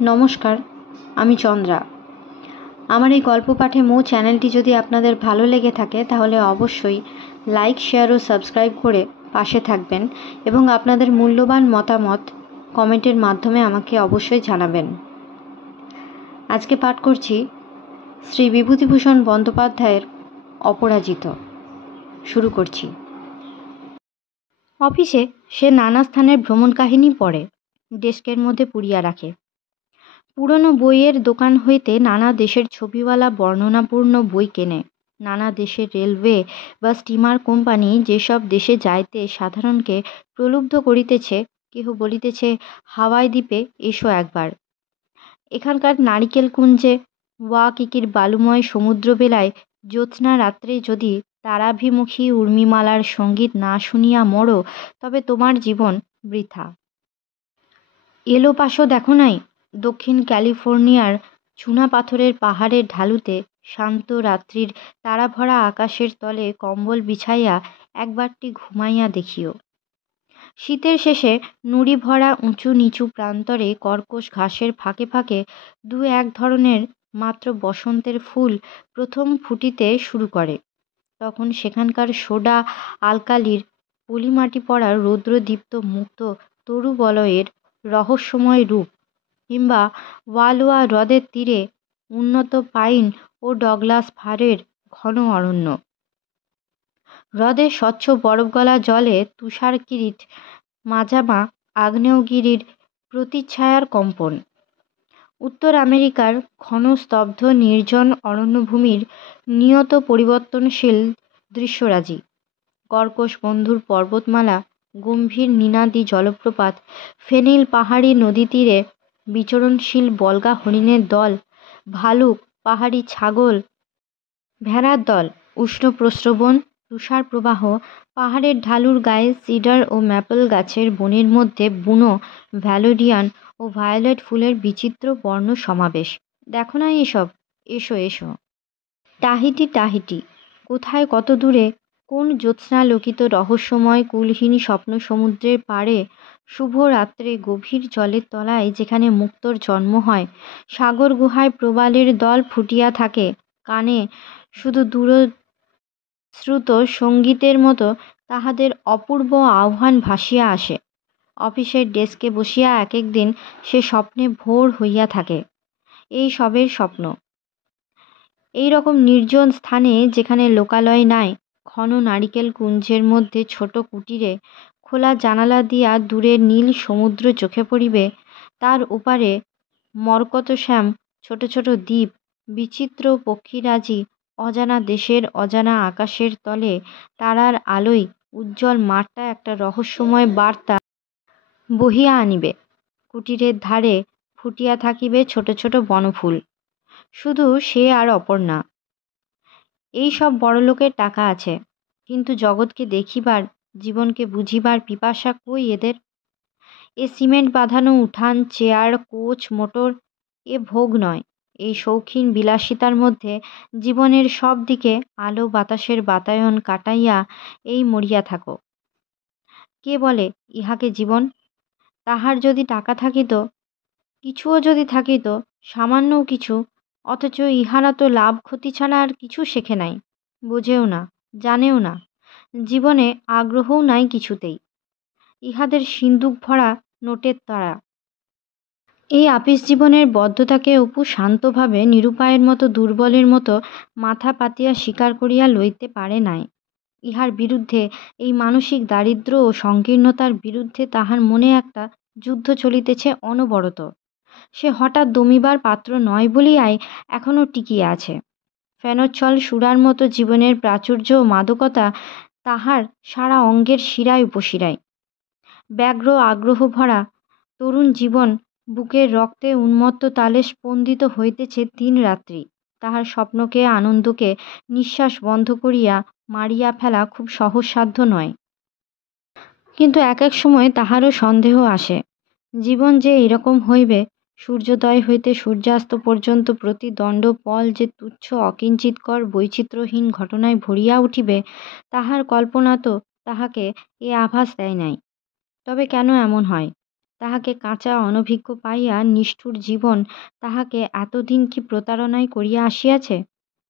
নমস্কার, আমি চন্দ্রা। আমার এই গল্প পাঠে মৌ চ্যানেলটি যদি আপনাদের ভালো লেগে থাকে তাহলে অবশ্যই লাইক, শেয়ার ও সাবস্ক্রাইব করে পাশে থাকবেন এবং আপনাদের মূল্যবান মতামত কমেন্টের মাধ্যমে আমাকে অবশ্যই জানাবেন। আজকে পাঠ করছি শ্রী বিভূতিভূষণ বন্দ্যোপাধ্যায়ের অপরাজিত। শুরু করছি। অফিসে সে নানা স্থানের ভ্রমণ কাহিনী পড়ে, ডেস্কের মধ্যে পুড়িয়া রাখে। পুরনো বইয়ের দোকান হইতে নানা দেশের ছবিওয়ালা বর্ণনাপূর্ণ বই কেনে। নানা দেশের রেলওয়ে বা স্টিমার কোম্পানি যেসব দেশে যাইতে সাধারণকে প্রলুব্ধ করিতেছে, কেহ বলিতেছে হাওয়াই দ্বীপে এসো একবার। এখানকার নারিকেল কুঞ্জে ওয়াকিকির বালুময় সমুদ্রবেলায় জ্যোৎস্না রাত্রে যদি তারাভিমুখী উর্মিমালার সঙ্গীত না শুনিয়া মরো, তবে তোমার জীবন বৃথা। এলো পাশো দেখো নাই, দক্ষিণ ক্যালিফোর্নিয়ার চুনা পাথরের পাহাড়ের ঢালুতে শান্ত রাত্রির তারাভরা আকাশের তলে কম্বল বিছাইয়া একবারটি ঘুমাইয়া দেখিও। শীতের শেষে নুড়ি ভরা উঁচু নিচু প্রান্তরে কর্কশ ঘাসের ফাঁকে ফাঁকে দু এক ধরনের মাত্র বসন্তের ফুল প্রথম ফুটিতে শুরু করে। তখন সেখানকার সোডা আলকালির পলিমাটি পড়া রৌদ্রদীপ্ত মুক্ত তরু বলয়ের রহস্যময় রূপ, কিংবা ওয়ালুয়া হ্রদের তীরে উন্নত পাইন ও ডগলাস ফারের ঘন অরণ্য, হ্রদের স্বচ্ছ বরফগলা জলে তুষারকিরীট মাজামা আগ্নেয়গিরির প্রতিচ্ছায়ার কম্পন, উত্তর আমেরিকার ঘন স্তব্ধ নির্জন অরণ্যভূমির নিয়ত পরিবর্তনশীল দৃশ্যরাজি, কর্কশ বন্ধুর পর্বতমালা, গম্ভীর নিনাদী জলপ্রপাত, ফেনিল পাহাড়ি নদীতীরে বিচরণশীল বল্গা হরিণের দল, ভালুক, পাহাড়ি ছাগল, ভেড়ার দল, উষ্ণ প্রস্রবণ, তুষার প্রবাহ, পাহাড়ের ঢালুর গায়ে সিডার ও ম্যাপল গাছের বনের মধ্যে বুনো ভ্যালোডিয়ান ও ভায়োলেট ফুলের বিচিত্র বর্ণ সমাবেশ। দেখো না এসব, এসো এসো। টাহিটি টাহিটি, কোথায় কত দূরে কোন জ্যোৎস্নালোকিত রহস্যময় কুলহীন স্বপ্ন সমুদ্রের পাড়ে শুভ রাত্রে গভীর জলের তলায় যেখানে মুক্তোর জন্ম হয়, সাগর গুহায় প্রবালের দল ফুটিয়া থাকে, কানে শুধু দূরশ্রুত সঙ্গীতের মতো তাহাদের অপূর্ব আহ্বান ভাসিয়া আসে। অফিসের ডেস্কে বসিয়া এক এক দিন সে স্বপ্নে ভোর হইয়া থাকে। এই সবের স্বপ্ন। এই রকম নির্জন স্থানে যেখানে লোকালয় নাই, ঘন নারিকেল কুঞ্জের মধ্যে ছোট কুটিরে খোলা জানালা দিয়া দূরের নীল সমুদ্র চোখে পড়িবে, তার ওপারে মরকতশ্যাম ছোট ছোট দ্বীপ, বিচিত্র পক্ষীরাজি, অজানা দেশের অজানা আকাশের তলে তারার আলোয় উজ্জ্বল মাঠটা একটা রহস্যময় বার্তা বহিয়া আনিবে। কুটিরের ধারে ফুটিয়া থাকিবে ছোট ছোট বনফুল। শুধু সে আর অপর্ণা। এই সব বড়লোকের টাকা আছে, কিন্তু জগৎকে দেখিবার, জীবনকে বুঝিবার পিপাসা কই এদের? এ সিমেন্ট বাঁধানো উঠান, চেয়ার, কোচ, মোটর, এ ভোগ নয়। এই শৌখিন বিলাসিতার মধ্যে জীবনের সব দিকে আলো বাতাসের বাতায়ন কাটাইয়া এই মরিয়া থাকো। কে বলে ইহাকে জীবন? তাহার যদি টাকা থাকিত, কিছুও যদি থাকিত, সামান্যও কিছু, অথচ ইহারা তো লাভ ক্ষতি ছাড়া আর কিছু শেখে নাই, বোঝেও না, জানেও না, জীবনে আগ্রহও নাই কিছুতেই। ইহাদের সিন্দুক ভরা নোটের তাড়া। এই আপিস জীবনের বদ্ধতাকে অপু শান্তভাবে নিরুপায়ের মতো, দুর্বলের মতো মাথা পাতিয়া স্বীকার করিয়া লইতে পারে নাই। ইহার বিরুদ্ধে, এই মানসিক দারিদ্র্য ও সংকীর্ণতার বিরুদ্ধে তাহার মনে একটা যুদ্ধ চলিতেছে অনবরত। সে হঠাৎ দমিবার পাত্র নয় বলিয়াই এখনও টিকিয়া আছে। ফেনোচ্ছল সুরার মতো জীবনের প্রাচুর্য ও মাদকতা তাহার সারা অঙ্গের শিরায় উপশিরায়। ব্যগ্র আগ্রহ ভরা তরুণ জীবন বুকের রক্তে উন্মত্ত তালে স্পন্দিত হইতেছে দিন রাত্রি। তাহার স্বপ্নকে, আনন্দকে নিঃশ্বাস বন্ধ করিয়া মারিয়া ফেলা খুব সহজসাধ্য নয়। কিন্তু এক এক সময় তাহারও সন্দেহ আসে, জীবন যে এরকম হইবে, সূর্যোদয় হইতে সূর্যাস্ত পর্যন্ত প্রতি দণ্ডপল যে তুচ্ছ অকিঞ্চিৎকর বৈচিত্র্যহীন ঘটনায় ভরিয়া উঠিবে, তাহার কল্পনা তো তাহাকে এ আভাস দেয় নাই। তবে কেন এমন হয়? তাহাকে কাঁচা অনভিজ্ঞ পাইয়া নিষ্ঠুর জীবন তাহাকে এতদিন কি প্রতারণায় করিয়া আসিয়াছে?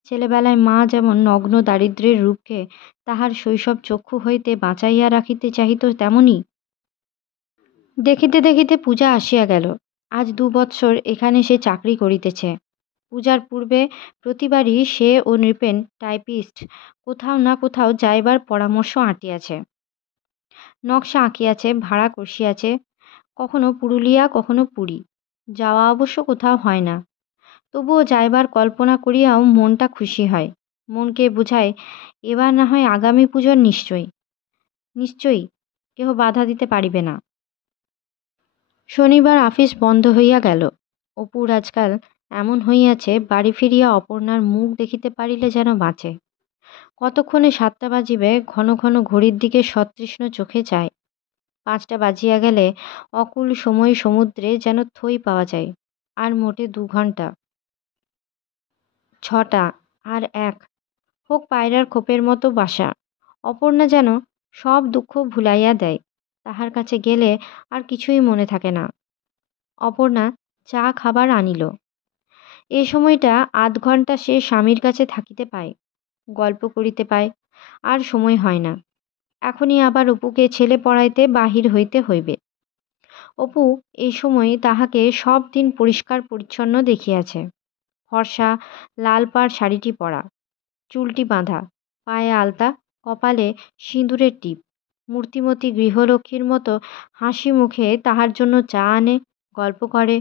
ছেলেবেলায় মা যেমন নগ্ন দারিদ্র্যের রূপকে তাহার শৈশব চক্ষু হইতে বাঁচাইয়া রাখিতে চাহিত, তেমনি দেখিতে দেখিতে পূজা আসিয়া গেল। আজ 2 বৎসর এখানে সে চাকরি করিতেছে। পূজার পূর্বে প্রতিবারই সে ও নৃপেন টাইপিস্ট কোথাও না কোথাও যাইবার পরামর্শ আঁটিয়াছে, নকশা আঁকিয়াছে, ভাড়া কষিয়াছে, কখনো পুরুলিয়া, কখনো পুরী। যাওয়া অবশ্য কোথাও হয় না, তবুও যাইবার কল্পনা করিয়াও মনটা খুশি হয়। মনকে বুঝায়, এবার না হয় আগামী পুজোর নিশ্চয়ই কেহ বাধা দিতে পারিবে না। শনিবার আফিস বন্ধ হইয়া গেল। অপুর আজকাল এমন হইয়াছে, বাড়ি ফিরিয়া অপর্ণার মুখ দেখিতে পারিলে যেন বাঁচে। কতক্ষণে 7টা বাজিবে, ঘন ঘন ঘড়ির দিকে সতৃষ্ণ চোখে চায়। 5টা বাজিয়া গেলে অকুল সময় সমুদ্রে যেন থই পাওয়া যায়। আর মোটে 2 ঘণ্টা। 6টা, আর 1, হোক পায়রার খোপের মতো বাসা। অপর্ণা যেন সব দুঃখ ভুলাইয়া দেয়। তাহার কাছে গেলে আর কিছুই মনে থাকে না। অপর্ণা চা খাবার আনিল। এ সময়টা আধ-ঘণ্টা সে স্বামীর কাছে থাকিতে পায়, গল্প করিতে পায়। আর সময় হয় না। এখনই আবার অপুকে ছেলে পড়াইতে বাহির হইতে হইবে। অপু এই সময় তাহাকে সব দিন পরিষ্কার পরিচ্ছন্ন দেখিয়াছে। ফর্সা লাল পাড় শাড়িটি পরা, চুলটি বাঁধা, পায়ে আলতা, কপালে সিঁদুরের টিপ, মূর্তিমতী গৃহলক্ষ্মীর মতো হাসি মুখে তাহার জন্য চা আনে, গল্প করে,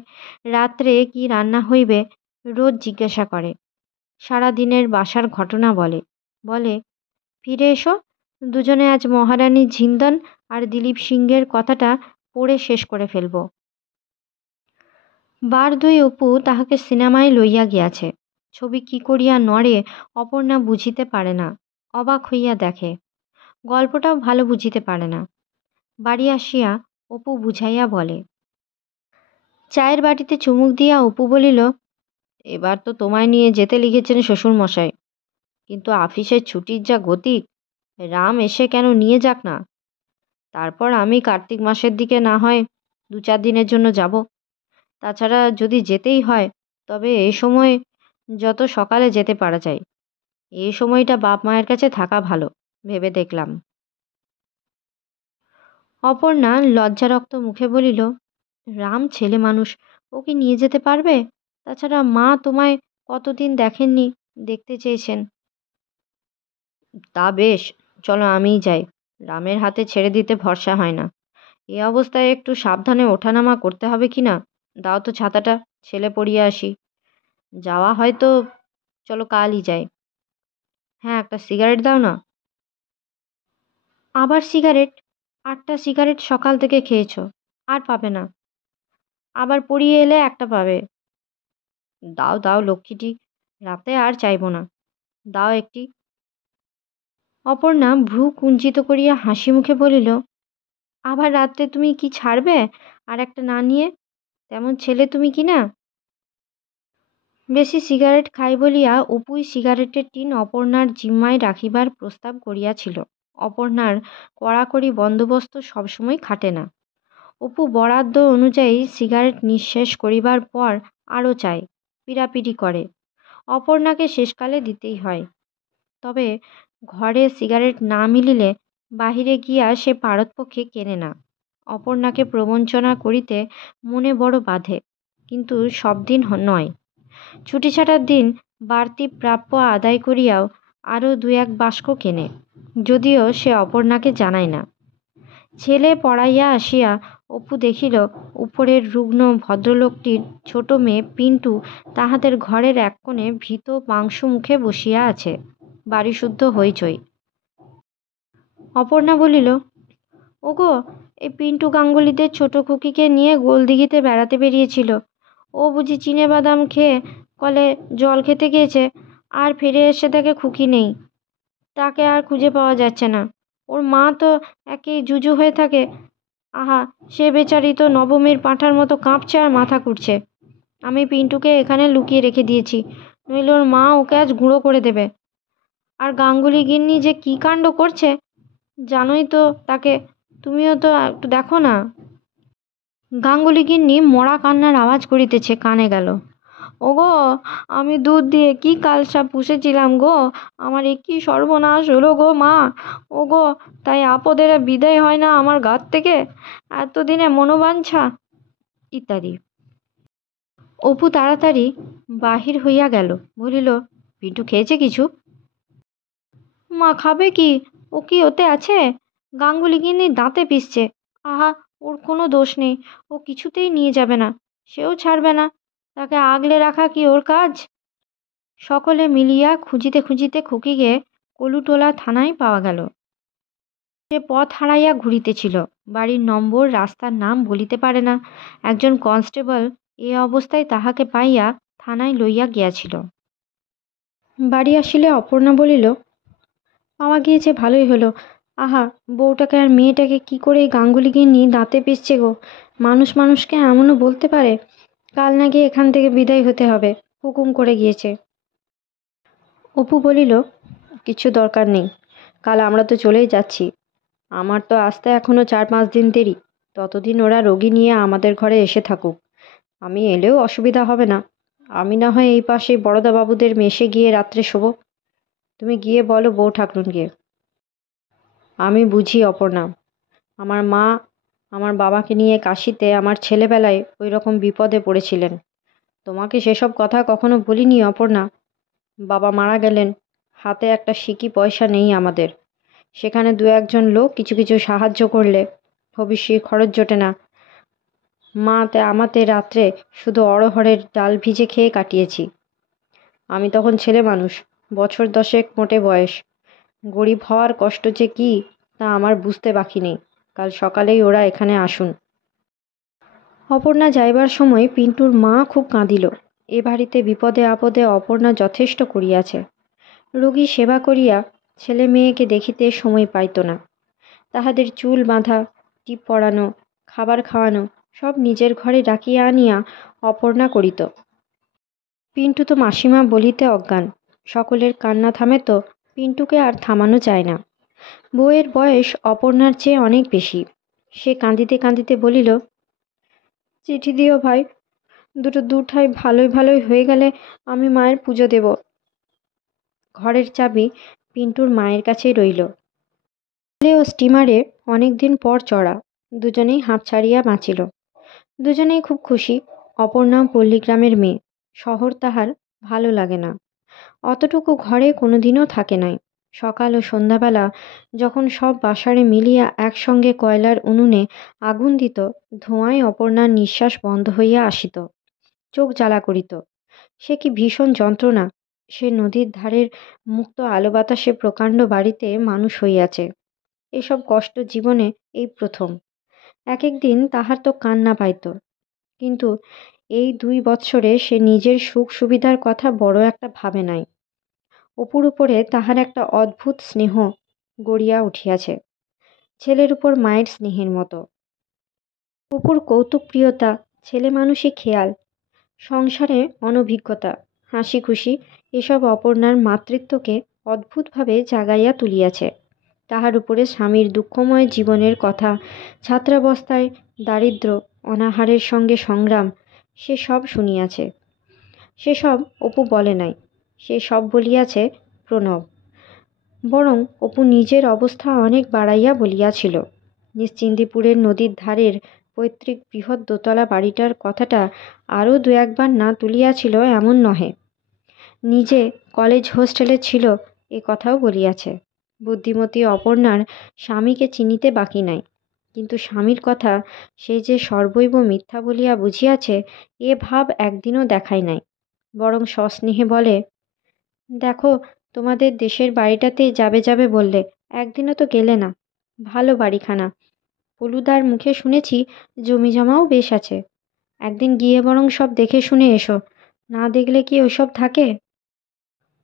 রাত্রে কি রান্না হইবে রোজ জিজ্ঞাসা করে, সারা দিনের বাসার ঘটনা বলে। বলে, ফিরে এসো, দুজনে আজ মহারানী ঝিন্দন আর দিলীপ সিংহের কথাটা পড়ে শেষ করে ফেলব। বার 2 অপু তাহাকে সিনেমায় লইয়া গিয়াছে। ছবি কি করিয়া নড়ে অপর্ণা বুঝিতে পারে না, অবাক হইয়া দেখে। গল্পটাও ভালো বুঝিতে পারে না। বাড়ি আসিয়া অপু বুঝাইয়া বলে। চায়ের বাটিতে চুমুক দিয়া অপু বলিল, এবার তো তোমায় নিয়ে যেতে লিখেছেন শ্বশুরমশাই, কিন্তু আফিসের ছুটির যা গতিক, রাম এসে কেন নিয়ে যাক না। তারপর আমি কার্তিক মাসের দিকে না হয় 2-4 দিনের জন্য যাব। তাছাড়া যদি যেতেই হয় তবে এই সময় যত সকালে যেতে পারা যায়। এই সময়টা বাপ মায়ের কাছে থাকা ভালো ভেবে দেখলাম। অপর্ণা লজ্জারক্ত মুখে বলিল, রাম ছেলে মানুষ, ও কি নিয়ে যেতে পারবে? তাছাড়া মা তোমায় কতদিন দেখেননি, দেখতে চেয়েছেন। তা বেশ, চলো আমিই যাই। রামের হাতে ছেড়ে দিতে ভরসা হয় না। এ অবস্থায় একটু সাবধানে ওঠানামা করতে হবে কি না। দাও তো ছাতাটা, ছেলে পড়িয়ে আসি। যাওয়া হয়তো, চলো কালই যাই। হ্যাঁ, একটা সিগারেট দাও না। আবার সিগারেট? 8টা সিগারেট সকাল থেকে খেয়েছ, আর পাবে না। আবার পড়িয়ে এলে একটা পাবে। দাও দাও লক্ষ্মীটি, রাতে আর চাইব না, দাও একটি। অপর্ণা ভ্রু কুঞ্চিত করিয়া হাসি মুখে বলিল, আবার রাত্রে তুমি কি ছাড়বে আর একটা না নিয়ে? তেমন ছেলে তুমি কি না? বেশি সিগারেট খাই বলিয়া অপুই সিগারেটের টিন অপর্ণার জিম্মায় রাখিবার প্রস্তাব করিয়াছিল। অপর্ণার কড়াকড়ি বন্দোবস্ত সবসময় খাটে না। অপু বরাদ্দ অনুযায়ী সিগারেট নিঃশেষ করিবার পর আরও চায়, পিড়াপিড়ি করে। অপর্ণাকে শেষকালে দিতেই হয়। তবে ঘরে সিগারেট না মিলিলে বাহিরে গিয়া সে পারতপক্ষে কেনে না। অপর্ণাকে প্রবঞ্চনা করিতে মনে বড় বাধে, কিন্তু সব দিন নয়। ছুটি ছাটার দিন বাড়তি প্রাপ্য আদায় করিয়াও আরও 2-1 বাস্ক কেনে, যদিও সে অপর্ণাকে জানায় না। ছেলে পড়াইয়া আসিয়া অপু দেখিল উপরের রুগ্ন ভদ্রলোকটির ছোট মেয়ে পিন্টু তাহাদের ঘরের এক কোণে ভীত পাংশু মুখে বসিয়া আছে। বাড়িশুদ্ধ হইচই। অপর্ণা বলিল, ওগো, এই পিন্টু গাঙ্গুলিদের ছোট খুকিকে নিয়ে গোলদিঘিতে বেড়াতে বেরিয়েছিল। ও বুঝি চিনে বাদাম খেয়ে কলে জল খেতে গিয়েছে, আর ফিরে এসে দেখে খুকি নেই। তাকে আর খুঁজে পাওয়া যাচ্ছে না। ওর মা তো একেই জুজু হয়ে থাকে। আহা, সে বেচারি তো নবমীর পাঁঠার মতো কাঁপছে আর মাথা কুটছে। আমি পিন্টুকে এখানে লুকিয়ে রেখে দিয়েছি, নইলে ওর মা ওকে আজ গুঁড়ো করে দেবে। আর গাঙ্গুলি গিন্নি যে কী কাণ্ড করছে জানোই তো তাকে, তুমিও তো একটু দেখো না। গাঙ্গুলি গিন্নি মরা কান্নার আওয়াজ করিতেছে কানে গেল। ওগো, আমি দুধ দিয়ে কি কালসা পুষেছিলাম গো, আমার এ কি সর্বনাশ হলো গো মা। ওগো, তাই আপদের বিদায় হয় না আমার গাত থেকে, এতদিনে মনোবাঞ্ছা ইত্যাদি। অপু তাড়াতাড়ি বাহির হইয়া গেল, বলিল, পিন্টু খেয়েছে কিছু? মা খাবে কি, ও কি ওতে আছে? গাঙ্গুলি গিন্নি দাঁতে পিসছে। আহা, ওর কোনো দোষ নেই, ও কিছুতেই নিয়ে যাবে না, সেও ছাড়বে না, তাকে আগলে রাখা কি ওর কাজ? সকলে মিলিয়া খুঁজিতে খুঁজিতে খুকিকে কলুটোলা থানায় পাওয়া গেল। সে পথ হারাইয়া ঘুরিতেছিল, বাড়ির নম্বর রাস্তার নাম বলিতে পারে না। একজন কনস্টেবল এ অবস্থায় তাহাকে পাইয়া থানায় লইয়া গিয়াছিল। বাড়ি আসিলে অপর্ণা বলিল, পাওয়া গিয়েছে ভালোই হলো। আহা, বউটাকে আর মেয়েটাকে কি করে এই গাঙ্গুলি গিন্নি দাঁতে পিসছে গো। মানুষ মানুষকে এমনও বলতে পারে? কাল নাকি এখান থেকে বিদায় হতে হবে, হুকুম করে গিয়েছে। অপু বলিল, কিছু দরকার নেই, কাল আমরা তো চলেই যাচ্ছি। আমার তো আসতে এখনো 4-5 দিন দেরি, ততদিন ওরা রোগী নিয়ে আমাদের ঘরে এসে থাকুক, আমি এলেও অসুবিধা হবে না। আমি না হয় এই পাশে বড়দাবাবুদের মেশে গিয়ে রাত্রে শোবো। তুমি গিয়ে বলো বউ ঠাকরুনকে। আমি বুঝি অপর্ণা, আমার মা আমার বাবাকে নিয়ে কাশিতে আমার ছেলেবেলায় ওই রকম বিপদে পড়েছিলেন। তোমাকে সেসব কথা কখনো বলিনি অপর্ণা। বাবা মারা গেলেন, হাতে একটা সিকি পয়সা নেই আমাদের। সেখানে 2-1 জন লোক কিছু কিছু সাহায্য করলে ভবিষ্যৎ খরচ জোটে না। আমাতে রাত্রে শুধু অড়হরের ডাল ভিজে খেয়ে কাটিয়েছি। আমি তখন ছেলে মানুষ, বছর 10 মোটে বয়স। গরিব হওয়ার কষ্ট যে কি তা আমার বুঝতে বাকি নেই। কাল সকালেই ওরা এখানে আসুন। অপর্ণা যাইবার সময় পিন্টুর মা খুব কাঁদিল। এ বাড়িতে বিপদে আপদে অপর্ণা যথেষ্ট করিয়াছে। রোগী সেবা করিয়া ছেলে মেয়েকে দেখিতে সময় পাইত না। তাহাদের চুল বাঁধা, টিপ পরানো, খাবার খাওয়ানো সব নিজের ঘরে ডাকিয়া আনিয়া অপর্ণা করিত। পিন্টু তো মাসিমা বলিতে অজ্ঞান। সকলের কান্না থামে তো পিন্টুকে আর থামানো যায় না। বউয়ের বয়স অপর্ণার চেয়ে অনেক বেশি। সে কাঁদিতে কাঁদিতে বলিল, চিঠি দিও ভাই, দুটো দুঠাই ভালোই ভালোই হয়ে গেলে আমি মায়ের পুজো দেব। ঘরের চাবি পিন্টুর মায়ের কাছেই রইল। রেলে ও স্টিমারে অনেক দিন পর চড়া, দুজনেই হাঁপ ছাড়িয়া বাঁচিল। দুজনেই খুব খুশি। অপর্ণা পল্লীগ্রামের মেয়ে, শহর তাহার ভালো লাগে না। অতটুকু ঘরে কোনোদিনও থাকে নাই। সকাল ও সন্ধ্যাবেলা যখন সব বাসারে মিলিয়া একসঙ্গে কয়লার উনুনে আগুন দিত, ধোঁয়ায় অপর্ণার নিঃশ্বাস বন্ধ হইয়া আসিত, চোখ জ্বালা করিত। সে কি ভীষণ যন্ত্রণা! সে নদীর ধারের মুক্ত আলো বাতাসে প্রকাণ্ড বাড়িতে মানুষ হইয়াছে। এসব কষ্ট জীবনে এই প্রথম। এক একদিন তাহার তো কান্না পাইত, কিন্তু এই 2 বৎসরে সে নিজের সুখ সুবিধার কথা বড় একটা ভাবে নাই। অপুর উপরে তাহার একটা অদ্ভুত স্নেহ গড়িয়া উঠিয়াছে, ছেলের উপর মায়ের স্নেহের মতো। অপুর কৌতুকপ্রিয়তা, ছেলে মানুষই খেয়াল, সংসারে অনভিজ্ঞতা, হাসি খুশি এসব অপর্ণার মাতৃত্বকে অদ্ভুতভাবে জাগাইয়া তুলিয়াছে। তাহার উপরে স্বামীর দুঃখময় জীবনের কথা, ছাত্রাবস্থায় দারিদ্র অনাহারের সঙ্গে সংগ্রাম, সে সব শুনিয়াছে। সেসব অপু বলে নাই, সে সব বলিয়াছে প্রণব। বরং অপু নিজের অবস্থা অনেক বাড়াইয়া বলিয়াছিল। নিশ্চিন্দিপুরের নদীর ধারের পৈতৃক বৃহৎ দোতলা বাড়িটার কথাটা আরও 2-1 বার না তুলিয়াছিল এমন নহে। নিজে কলেজ হোস্টেলে ছিল এ কথাও বলিয়াছে। বুদ্ধিমতী অপর্ণার স্বামীকে চিনিতে বাকি নাই, কিন্তু স্বামীর কথা সে যে সর্বৈব মিথ্যা বলিয়া বুঝিয়াছে এ ভাব একদিনও দেখায় নাই। বরং সস্নেহে বলে, দেখো, তোমাদের দেশের বাড়িটাতেই যাবে যাবে বললে, একদিনও তো গেলে না। ভালো বাড়িখানা, পলুদার মুখে শুনেছি জমি জমাও বেশ আছে। একদিন গিয়ে বরং সব দেখে শুনে এসো, না দেখলে কি ওইসব থাকে?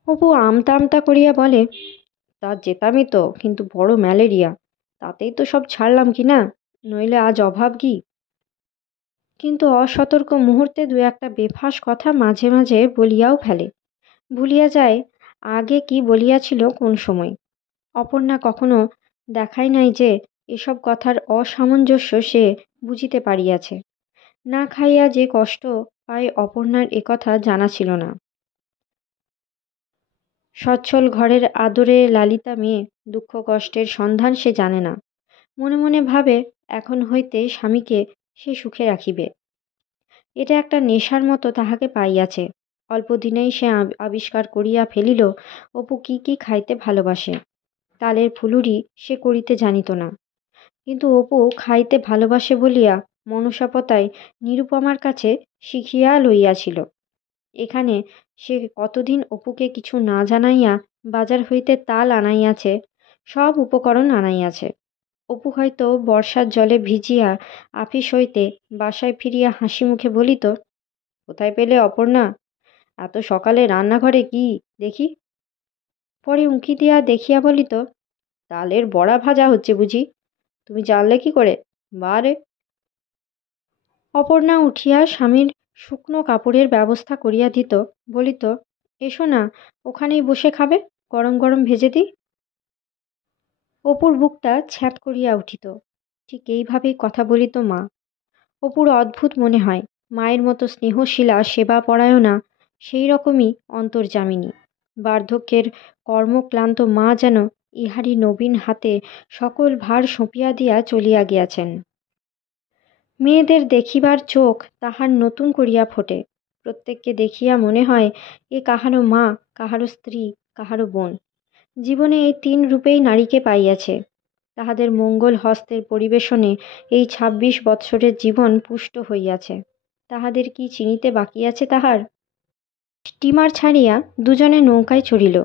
অপু আমতা আমতা করিয়া বলে, তা যেতামই তো, কিন্তু বড় ম্যালেরিয়া, তাতেই তো সব ছাড়লাম কি না, নইলে আজ অভাব কি। কিন্তু অসতর্ক মুহূর্তে 2-1টা বেফাঁস কথা মাঝে মাঝে বলিয়াও ফেলে, ভুলিয়া যায় আগে কি বলিয়াছিল কোন সময়। অপর্ণা কখনো দেখায় নাই যে এসব কথার অসামঞ্জস্য সে বুঝিতে পারিয়াছে। না খাইয়া যে কষ্ট পায় অপর্ণার একথা জানা ছিল না। সচ্ছল ঘরের আদরে লালিতা মেয়ে, দুঃখ কষ্টের সন্ধান সে জানে না। মনে মনে ভাবে এখন হইতে স্বামীকে সে সুখে রাখিবে। এটা একটা নেশার মতো তাহাকে পাইয়াছে। অল্প দিনেই সে আবিষ্কার করিয়া ফেলিল অপু কি কি খাইতে ভালোবাসে। তালের ফুলুরি সে করিতে জানিত না, কিন্তু অপু খাইতে ভালোবাসে বলিয়া মনসাপতায় নিরুপমার কাছে শিখিয়া লইয়াছিল। এখানে সে কতদিন অপুকে কিছু না জানাইয়া বাজার হইতে তাল আনাইয়াছে, সব উপকরণ আনাইয়াছে। অপু হয়তো বর্ষার জলে ভিজিয়া আপিস হইতে বাসায় ফিরিয়া হাসি মুখে বলিত, কোথায় পেলে অপর্ণা? এত সকালে রান্নাঘরে কি দেখি? পরে উঁকি দিয়া দেখিয়া বলিত, তালের বড়া ভাজা হচ্ছে বুঝি? তুমি জানলে কি করে? বারে। অপর্ণা উঠিয়া স্বামীর শুকনো কাপড়ের ব্যবস্থা করিয়া দিত, বলিত, এসো না, ওখানেই বসে খাবে, গরম গরম ভেজে দিই। অপুর বুকটা ছ্যাঁত করিয়া উঠিত। ঠিক এইভাবেই কথা বলিত মা। অপুর অদ্ভুত মনে হয়, মায়ের মতো স্নেহশীলা সেবাপরায়ণা সেই রকমই অন্তর্যামিনী। বার্ধক্যের কর্মক্লান্ত মা যেন ইহারই নবীন হাতে সকল ভার সঁপিয়া দিয়া চলিয়া গিয়াছেন। মেয়েদের দেখিবার চোখ তাহার নতুন করিয়া ফোটে। প্রত্যেককে দেখিয়া মনে হয় এ কাহারও মা, কাহারও স্ত্রী, কাহারও বোন। জীবনে এই তিন রূপেই নারীকে পাইয়াছে। তাহাদের মঙ্গল হস্তের পরিবেশনে এই ২৬ বৎসরের জীবন পুষ্ট হইয়াছে। তাহাদের কি চিনিতে বাকি আছে তাহার? স্টিমার ছাড়িয়া দুজনে নৌকায় চড়িল।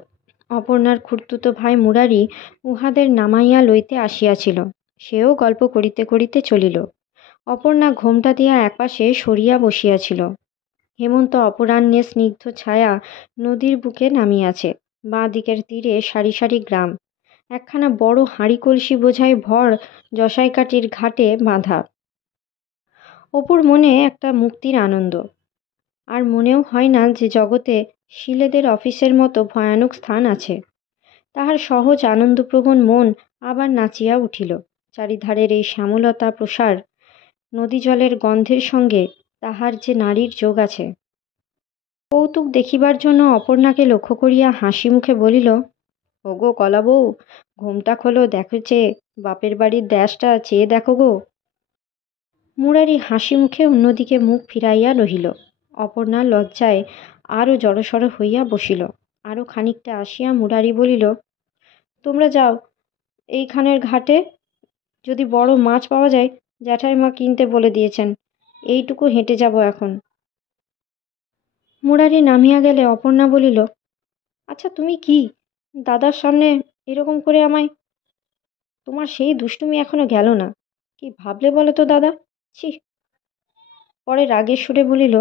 অপর্ণার খুড়তুতো ভাই মুরারি উহাদের নামাইয়া লইতে আসিয়াছিল। সেও গল্প করিতে করিতে চলিল। অপর্ণা ঘোমটা দিয়া একপাশে সরিয়া বসিয়াছিল। হেমন্ত অপরাহ্নে স্নিগ্ধ ছায়া নদীর বুকে নামিয়াছে। বাঁ দিকের তীরে সারি সারি গ্রাম। একখানা বড় হাঁড়ি কলসি বোঝাই ভর জসাইকাটির ঘাটে বাঁধা। অপুর মনে একটা মুক্তির আনন্দ। আর মনেও হয় না যে জগতে শিলেদের অফিসের মতো ভয়ানক স্থান আছে। তাহার সহজ আনন্দপ্রবণ মন আবার নাচিয়া উঠিল। চারিধারের এই শ্যামলতা প্রসার, নদী জলের গন্ধের সঙ্গে তাহার যে নারীর যোগ আছে। কৌতুক দেখিবার জন্য অপর্ণাকে লক্ষ্য করিয়া হাসি মুখে বলিল, ওগো কলা বউ, ঘোমটা খোলো, দেখো চেয়ে বাপের বাড়ির দেশটা চেয়ে দেখো গো। মুরারি হাসি মুখে অন্যদিকে মুখ ফিরাইয়া রহিল। অপর্ণা লজ্জায় আরও জড়সড় হইয়া বসিল। আরও খানিকটা আসিয়া মুরারি বলিল, তোমরা যাও, এইখানের ঘাটে যদি বড় মাছ পাওয়া যায় জ্যাঠাইমা কিনতে বলে দিয়েছেন। এইটুকু হেঁটে যাব এখন। মুরারি নামিয়া গেলে অপর্ণা বলিল, আচ্ছা তুমি কি দাদার সামনে এরকম করে আমায়? তোমার সেই দুষ্টুমি এখনো গেল না। কি ভাবলে বলো তো দাদা? ছি। পরে রাগের সুরে বলিল,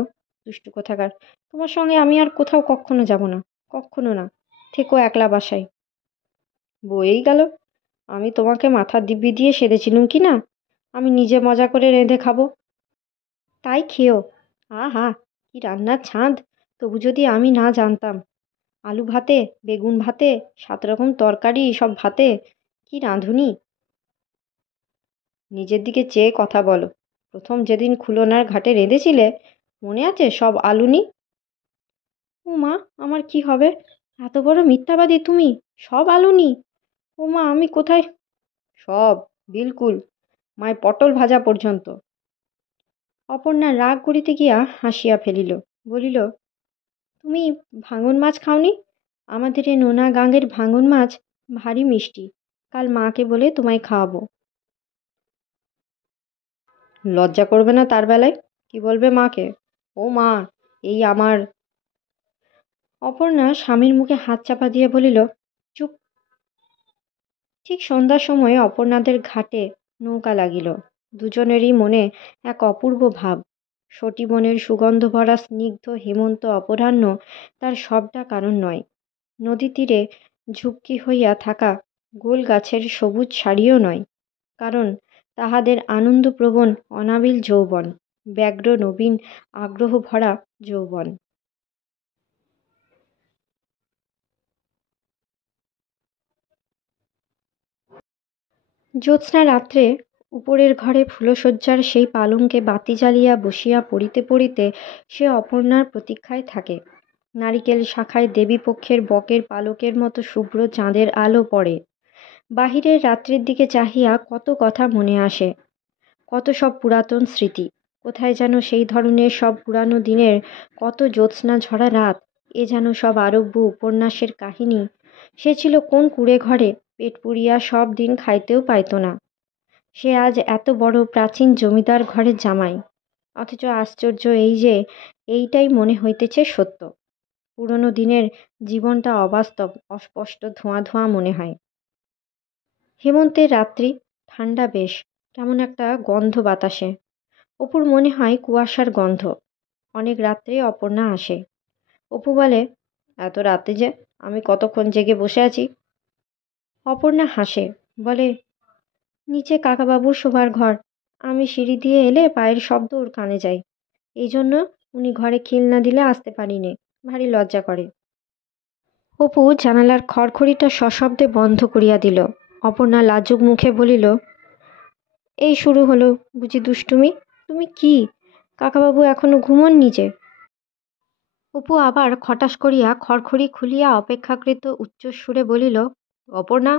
দুষ্টু কোথাকার, তোমার সঙ্গে আমি আর কোথাও কখনো যাব না, কখনো না। থেকো একলা বাসায়। বয়েই গেল। আমি তোমাকে মাথার দিব্যি দিয়ে সেধেছিলুম কি না আমি নিজে মজা করে রেঁধে খাবো? তাই খেও। আহা, কি রান্নার ছাঁদ! তবু যদি আমি না জানতাম। আলু ভাতে, বেগুন ভাতে, ৭ রকম তরকারি, সব ভাতে। কি রাঁধুনি! নিজের দিকে চেয়ে কথা বলো। প্রথম যেদিন খুলনার ঘাটে রেঁধেছিলে, মনে আছে সব আলুনি? ও মা, আমার কি হবে? এত বড় মিথ্যাবাদী তুমি! সব আলুনি? ও মা, আমি কোথায়? সব, বিলকুল, মায় পটল ভাজা পর্যন্ত। অপর্ণা রাগ করিতে গিয়া হাসিয়া ফেলিল, বলিল, তুমি ভাঙন মাছ খাওনি? আমাদের এ নোনা গাঙের ভাঙন মাছ ভারী মিষ্টি। কাল মাকে বলে তোমায় খাওয়াবো। লজ্জা করবে না তার বেলায়? কি বলবে মাকে? ও মা, এই আমার। অপর্ণা স্বামীর মুখে হাত চাপা দিয়ে বলিল, চুপ। ঠিক সন্ধ্যার সময় অপর্ণাদের ঘাটে নৌকা লাগিল। দুজনেরই মনে এক অপূর্ব ভাব। সটিবনের সুগন্ধ ভরা স্নিগ্ধ হেমন্ত অপরাহ্ন তার সবটা কারণ নয়। নদী তীরে ঝুপকি হইয়া থাকা গোল গাছের সবুজ শাড়িও নয়, কারণ তাহাদের আনন্দপ্রবণ অনাবিল যৌবন, ব্যগ্র নবীন আগ্রহ ভরা যৌবন। জ্যোৎস্না রাত্রে উপরের ঘরে ফুলশয্যার সেই পালঙ্কে বাতি জ্বালিয়া বসিয়া পড়িতে পড়িতে সে অপর্ণার প্রতীক্ষায় থাকে। নারিকেল শাখায় দেবীপক্ষের বকের পালকের মতো শুভ্র চাঁদের আলো পড়ে। বাহিরের রাত্রির দিকে চাহিয়া কত কথা মনে আসে, কত সব পুরাতন স্মৃতি। কোথায় যেন সেই ধরনের সব পুরানো দিনের কত জ্যোৎস্না ঝরা রাত। এ যেন সব আরব্য উপন্যাসের কাহিনী। সে ছিল কোন কুঁড়ে ঘরে, পেট পুড়িয়া সব দিন খাইতেও পাইত না। সে আজ এত বড় প্রাচীন জমিদার ঘরের জামাই। অথচ আশ্চর্য এই যে এইটাই মনে হইতেছে সত্য। পুরনো দিনের জীবনটা অবাস্তব, অস্পষ্ট, ধোঁয়া ধোঁয়া মনে হয়। হেমন্তের রাত্রি, ঠান্ডা বেশ, কেমন একটা গন্ধ বাতাসে। অপুর মনে হয় কুয়াশার গন্ধ। অনেক রাত্রে অপর্ণা আসে। অপু বলে, এত রাতে যে, আমি কতক্ষণ জেগে বসে আছি। অপর্ণা হাসে, বলে, নিচে কাকাবাবুর শোবার ঘর। আমি সিঁড়ি দিয়ে এলে পায়ের শব্দ ওর কানে যায়। এই জন্য উনি ঘরে খিল না দিলে আসতে পারি নে, ভারী লজ্জা করে। অপু জানালার খড়খড়িটা সশব্দে বন্ধ করিয়া দিল। অপর্ণা লাজুক মুখে বলিল, এই শুরু হলো বুঝি দুষ্টুমি? তুমি কি, কাকাবাবু এখনো ঘুমোননি যে? অপু আবার খটাস করিয়া খড়খড়ি খুলিয়া অপেক্ষাকৃত উচ্চস্বরে বলিল, অপর্ণা,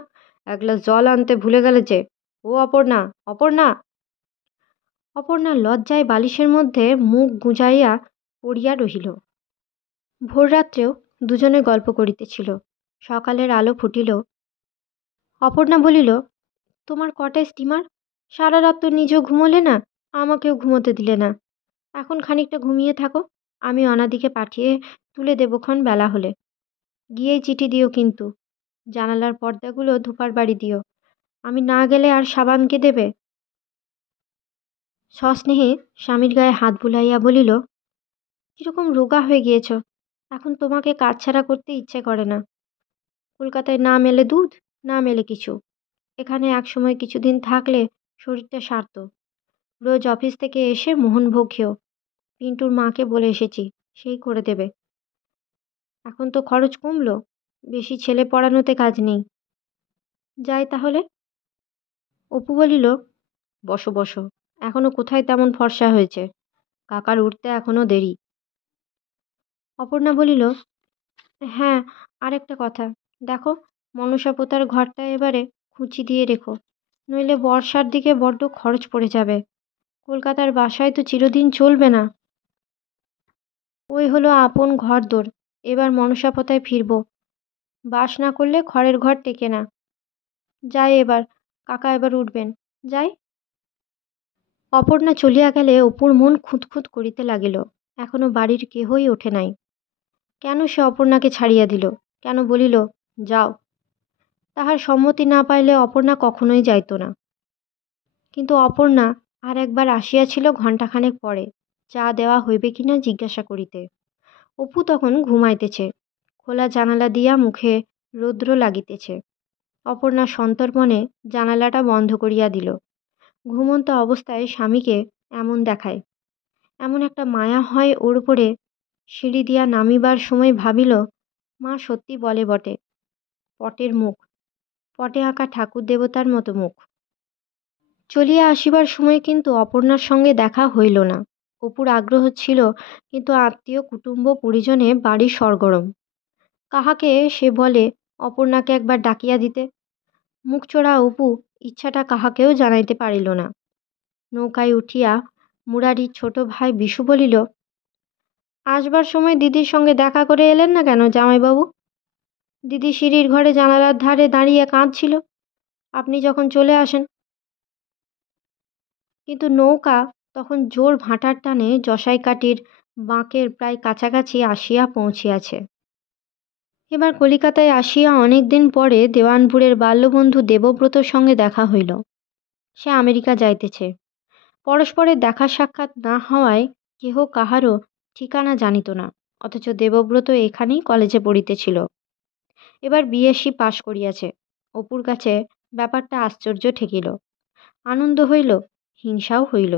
এক গ্লাস জল আনতে ভুলে গেলে যে। ও অপর্ণা, অপর্ণা! অপর্ণা লজ্জায় বালিশের মধ্যে মুখ গুঁজাইয়া পড়িয়া রহিল। ভোররাত্রেও দুজনে গল্প করিতেছিল। সকালের আলো ফুটিল। অপর্ণা বলিল, তোমার কটায় স্টিমার? সারা রাত তো নিজেও ঘুমোলে না, আমাকেও ঘুমোতে দিলে না। এখন খানিকটা ঘুমিয়ে থাকো, আমি অনাদিকে পাঠিয়ে তুলে দেবক্ষণ বেলা হলে। গিয়েই চিঠি দিও কিন্তু, জানালার পর্দাগুলো ধোপার বাড়ি দিও। আমি না গেলে আর সাবানকে দেবে? সস্নেহে স্বামীর গায়ে হাত বুলাইয়া বলিল, কিরকম রোগা হয়ে গিয়েছ, এখন তোমাকে কাজ ছাড়া করতে ইচ্ছে করে না। কলকাতায় না মেলে দুধ, না মেলে কিছু। এখানে একসময় কিছুদিন থাকলে শরীরটা সারত। রোজ অফিস থেকে এসে মোহনভোগ খেও। পিন্টুর মাকে বলে এসেছি, সেই করে দেবে। এখন তো খরচ কমলো, বেশি ছেলে পড়ানোতে কাজ নেই। যাই তাহলে। অপু বলিল, বসো বসো, এখনো কোথায় তেমন ফর্সা হয়েছে, কাকার উঠতে এখনো দেরি। অপর্ণা বলিল, হ্যাঁ, আরেকটা কথা, দেখো মনসাপোতার ঘরটা এবারে খুঁচি দিয়ে রেখো, নইলে বর্ষার দিকে বড্ড খরচ পড়ে যাবে। কলকাতার বাসায় তো চিরদিন চলবে না। ওই হলো আপন ঘরদোর, এবার মনসাপোতায় ফিরব। বাস না করলে খড়ের ঘর টেকে না। যাই এবার, কাকা এবার উঠবেন, যাই। অপর্ণা চলিয়া গেলে অপুর মন খুঁতখুঁত করিতে লাগিল। এখনো বাড়ির কেহই ওঠে নাই। কেন সে অপর্ণাকে ছাড়িয়া দিল? কেন বলিল, যাও? তাহার সম্মতি না পাইলে অপর্ণা কখনোই যাইত না। কিন্তু অপর্ণা আর একবার আসিয়াছিল ঘণ্টাখানেক পরে, চা দেওয়া হইবে কিনা জিজ্ঞাসা করিতে। অপু তখন ঘুমাইতেছে। খোলা জানালা দিয়া মুখে রৌদ্র লাগিতেছে। অপর্ণা সন্তর্পণে জানালাটা বন্ধ করিয়া দিল। ঘুমন্ত অবস্থায় স্বামীকে এমন দেখায়, এমন একটা মায়া হয় ওর উপরে। সিঁড়ি দিয়া নামিবার সময় ভাবিল, মা সত্যি বলে বটে, পটের মুখ, পটে আঁকা ঠাকুর দেবতার মতো মুখ। চলিয়া আসিবার সময় কিন্তু অপর্ণার সঙ্গে দেখা হইল না। অপুর আগ্রহ ছিল, কিন্তু আত্মীয় কুটুম্ব পরিজনে বাড়ি সরগরম। কাহাকে সে বলে অপর্ণাকে একবার ডাকিয়া দিতে। মুখচোরা অপু ইচ্ছাটা কাহাকেও জানাইতে পারিল না। নৌকায় উঠিয়া মুরারির ছোট ভাই বিশু বলিল, আসবার সময় দিদির সঙ্গে দেখা করে এলেন না কেন জামাইবাবু? দিদি সিঁড়ির ঘরে জানালার ধারে দাঁড়িয়ে কাঁদছিল আপনি যখন চলে আসেন। কিন্তু নৌকা তখন জোর ভাঁটার টানে জসাইকাটির বাঁকের প্রায় কাছাকাছি আসিয়া পৌঁছিয়াছে। এবার কলিকাতায় আসিয়া অনেক দিন পরে দেওয়ানপুরের বাল্যবন্ধু দেবব্রতর সঙ্গে দেখা হইল। সে আমেরিকা যাইতেছে। পরস্পরের দেখা সাক্ষাৎ না হওয়ায় কেহ কাহারও ঠিকানা জানিত না। অথচ দেবব্রত এখানেই কলেজে পড়িতেছিল। এবার বিএসসি পাশ করিয়াছে। অপুর কাছে ব্যাপারটা আশ্চর্য ঠেকিল। আনন্দ হইল, হিংসাও হইল।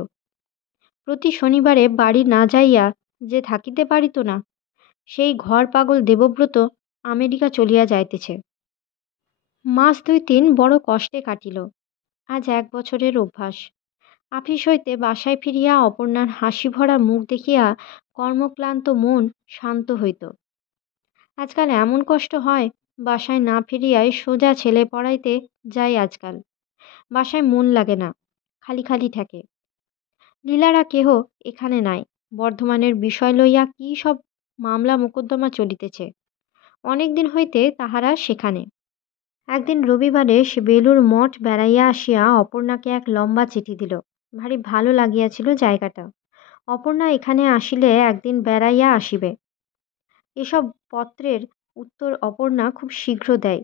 প্রতি শনিবারে বাড়ি না যাইয়া যে থাকিতে পারিত না, সেই ঘর পাগল দেবব্রত আমেরিকা চলিয়া যাইতেছে। মাস দুই তিন বড় কষ্টে কাটিল। আজ 1 বছরের অভ্যাস। আপিস হইতে বাসায় ফিরিয়া অপর্ণার হাসি ভরা মুখ দেখিয়া কর্মক্লান্ত মন শান্ত হইত। আজকাল এমন কষ্ট হয়, বাসায় না ফিরিয়াই সোজা ছেলে পড়াইতে যাই আজকাল। বাসায় মন লাগে না, খালি খালি থাকে। লীলারা কেহ এখানে নাই। বর্ধমানের বিষয় লইয়া কি সব মামলা মোকদ্দমা চলিতেছে। অনেক দিন হইতে তাহারা সেখানে। একদিন রবিবারে সে বেলুর মঠ বেড়াইয়া আসিয়া অপর্ণাকে এক লম্বা চিঠি দিল। ভারী ভালো লাগিয়াছিল জায়গাটা। অপর্ণা এখানে আসিলে একদিন বেড়াইয়া আসিবে। এসব পত্রের উত্তর অপর্ণা খুব শীঘ্র দেয়,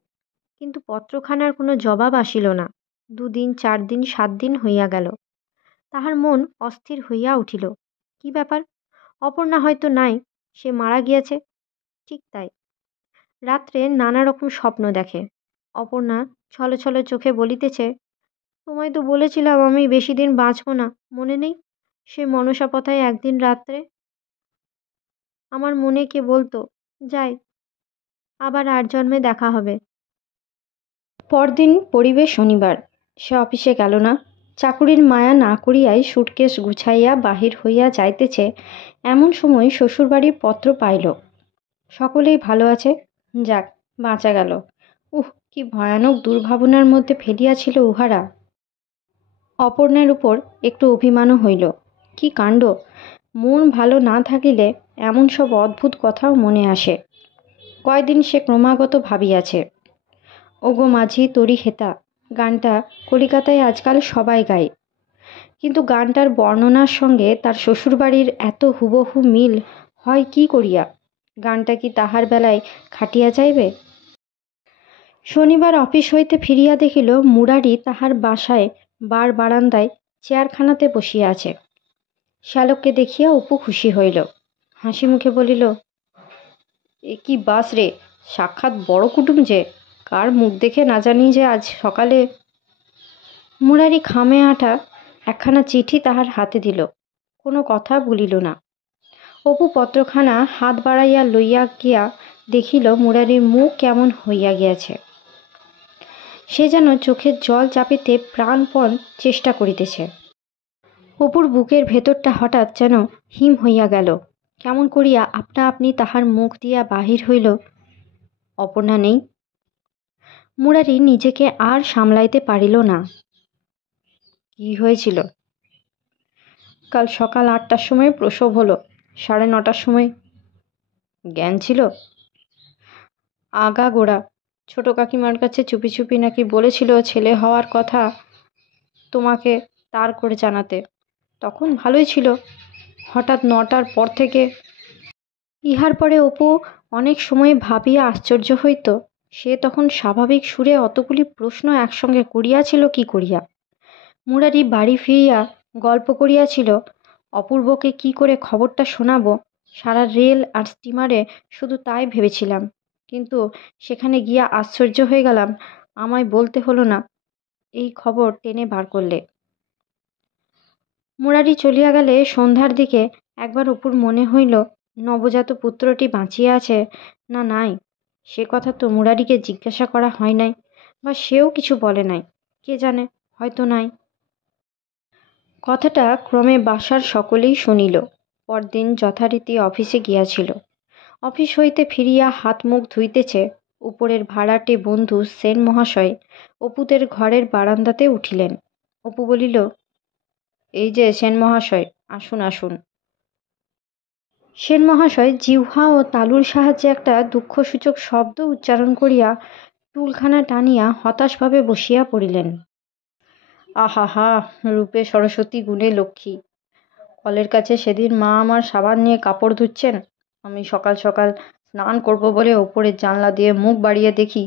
কিন্তু পত্রখানার কোনো জবাব আসিল না। 2 দিন, 4 দিন, 7 দিন হইয়া গেল। তাহার মন অস্থির হইয়া উঠিল। কি ব্যাপার? অপর্ণা হয়তো নাই, সে মারা গিয়াছে। ঠিক তাই। রাত্রে নানা রকম স্বপ্ন দেখে। অপর্ণা ছলো ছলো চোখে বলিতেছে, তোমায় তো বলেছিলাম আমি বেশি দিন বাঁচব না, মনে নেই? সে মনসাপথায় একদিন রাত্রে আমার মনে কে বলতো, যাই, আবার 8 জন্মে দেখা হবে। পরদিন পড়িবে শনিবার। সে অফিসে গেল না। চাকুরির মায়া না করিয়াই সুটকেস গুছাইয়া বাহির হইয়া যাইতেছে, এমন সময় শ্বশুরবাড়ির পত্র পাইল। সকলেই ভালো আছে, যাক, বাঁচা গেল। কি ভয়ানক দুর্ভাবনার মধ্যে ফেলিয়াছিল উহারা। অপর্ণার উপর একটু অভিমানও হইল। কি কাণ্ড! মন ভালো না থাকিলে এমন সব অদ্ভুত কথাও মনে আসে। কয়দিন সে ক্রমাগত ভাবিয়াছে, ওগো মাঝি তরি হেতা গানটা কলিকাতায় আজকাল সবাই গায়, কিন্তু গানটার বর্ণনার সঙ্গে তার শ্বশুরবাড়ির এত হুবহু মিল হয় কি করিয়া? গানটা কি তাহার বেলায় খাটিয়া যাইবে? শনিবার অফিস হইতে ফিরিয়া দেখিল মুরারি তাহার বাসায় বারান্দায় চেয়ারখানাতে বসিয়া আছে। শ্যালককে দেখিয়া অপু খুশি হইল। হাসি মুখে বলিল, এ কি বাস রে, সাক্ষাৎ বড় কুটুম যে, কার মুখ দেখে না জানি যে আজ সকালে। মুরারি খামে আটা একখানা চিঠি তাহার হাতে দিল, কোনো কথা বলিল না। অপু পত্রখানা হাত বাড়াইয়া লইয়া গিয়া দেখিল মুরারির মুখ কেমন হইয়া গিয়াছে। সে যেন চোখের জল চাপিতে প্রাণপণ চেষ্টা করিতেছে। অপুর বুকের ভেতরটা হঠাৎ যেন হিম হইয়া গেল। কেমন করিয়া আপনা আপনি তাহার মুখ দিয়া বাহির হইল, অপর্ণা নেই। মুরারি নিজেকে আর সামলাইতে পারিল না। কি হয়েছিল? কাল সকাল 8টার সময় প্রসব হলো, 9:30টার সময় জ্ঞান ছিল। আগাগোড়া ছোট কাকিমার কাছে চুপি চুপি নাকি বলেছিল ছেলে হওয়ার কথা তোমাকে তার করে জানাতে। তখন ভালোই ছিল, হঠাৎ 9টার পর থেকে। ইহার পরে অপু অনেক সময় ভাবিয়া আশ্চর্য হইত, সে তখন স্বাভাবিক সুরে অতগুলি প্রশ্ন একসঙ্গে করিয়াছিল কি করিয়া। মুরারি বাড়ি ফিরিয়া গল্প করিয়াছিল, অপূর্বকে কি করে খবরটা শোনাবো। সারা রেল আর স্টিমারে শুধু তাই ভেবেছিলাম, কিন্তু সেখানে গিয়া আশ্চর্য হয়ে গেলাম, আমায় বলতে হলো না, এই খবর টেনে বার করলে। মুরারি চলিয়া গেলে সন্ধ্যার দিকে একবার অপুর মনে হইল, নবজাত পুত্রটি বাঁচিয়া আছে না নাই সে কথা তো মুরারিকে জিজ্ঞাসা করা হয় নাই, বা সেও কিছু বলে নাই। কে জানে, হয়তো নাই। কথাটা ক্রমে বাসার সকলেই শুনিল। পরদিন যথারীতি অফিসে গিয়াছিল। অফিস হইতে ফিরিয়া হাত মুখ ধুইতেছে, উপরের ভাড়াটে বন্ধু সেন মহাশয় অপুদের ঘরের বারান্দাতে উঠিলেন। অপু বলিল, এই যে সেন মহাশয়, আসুন আসুন। সেন মহাশয় জিহ্বা ও তালুর সাহায্যে একটা দুঃখসূচক শব্দ উচ্চারণ করিয়া টুলখানা টানিয়া হতাশভাবে বসিয়া পড়িলেন। আহা, রূপে সরস্বতী, গুণে লক্ষ্মী। কলের কাছে সেদিন মা আমার সাবান নিয়ে কাপড় ধুচ্ছেন, আমি সকাল সকাল স্নান করব বলে ওপরের জানলা দিয়ে মুখ বাড়িয়ে দেখি।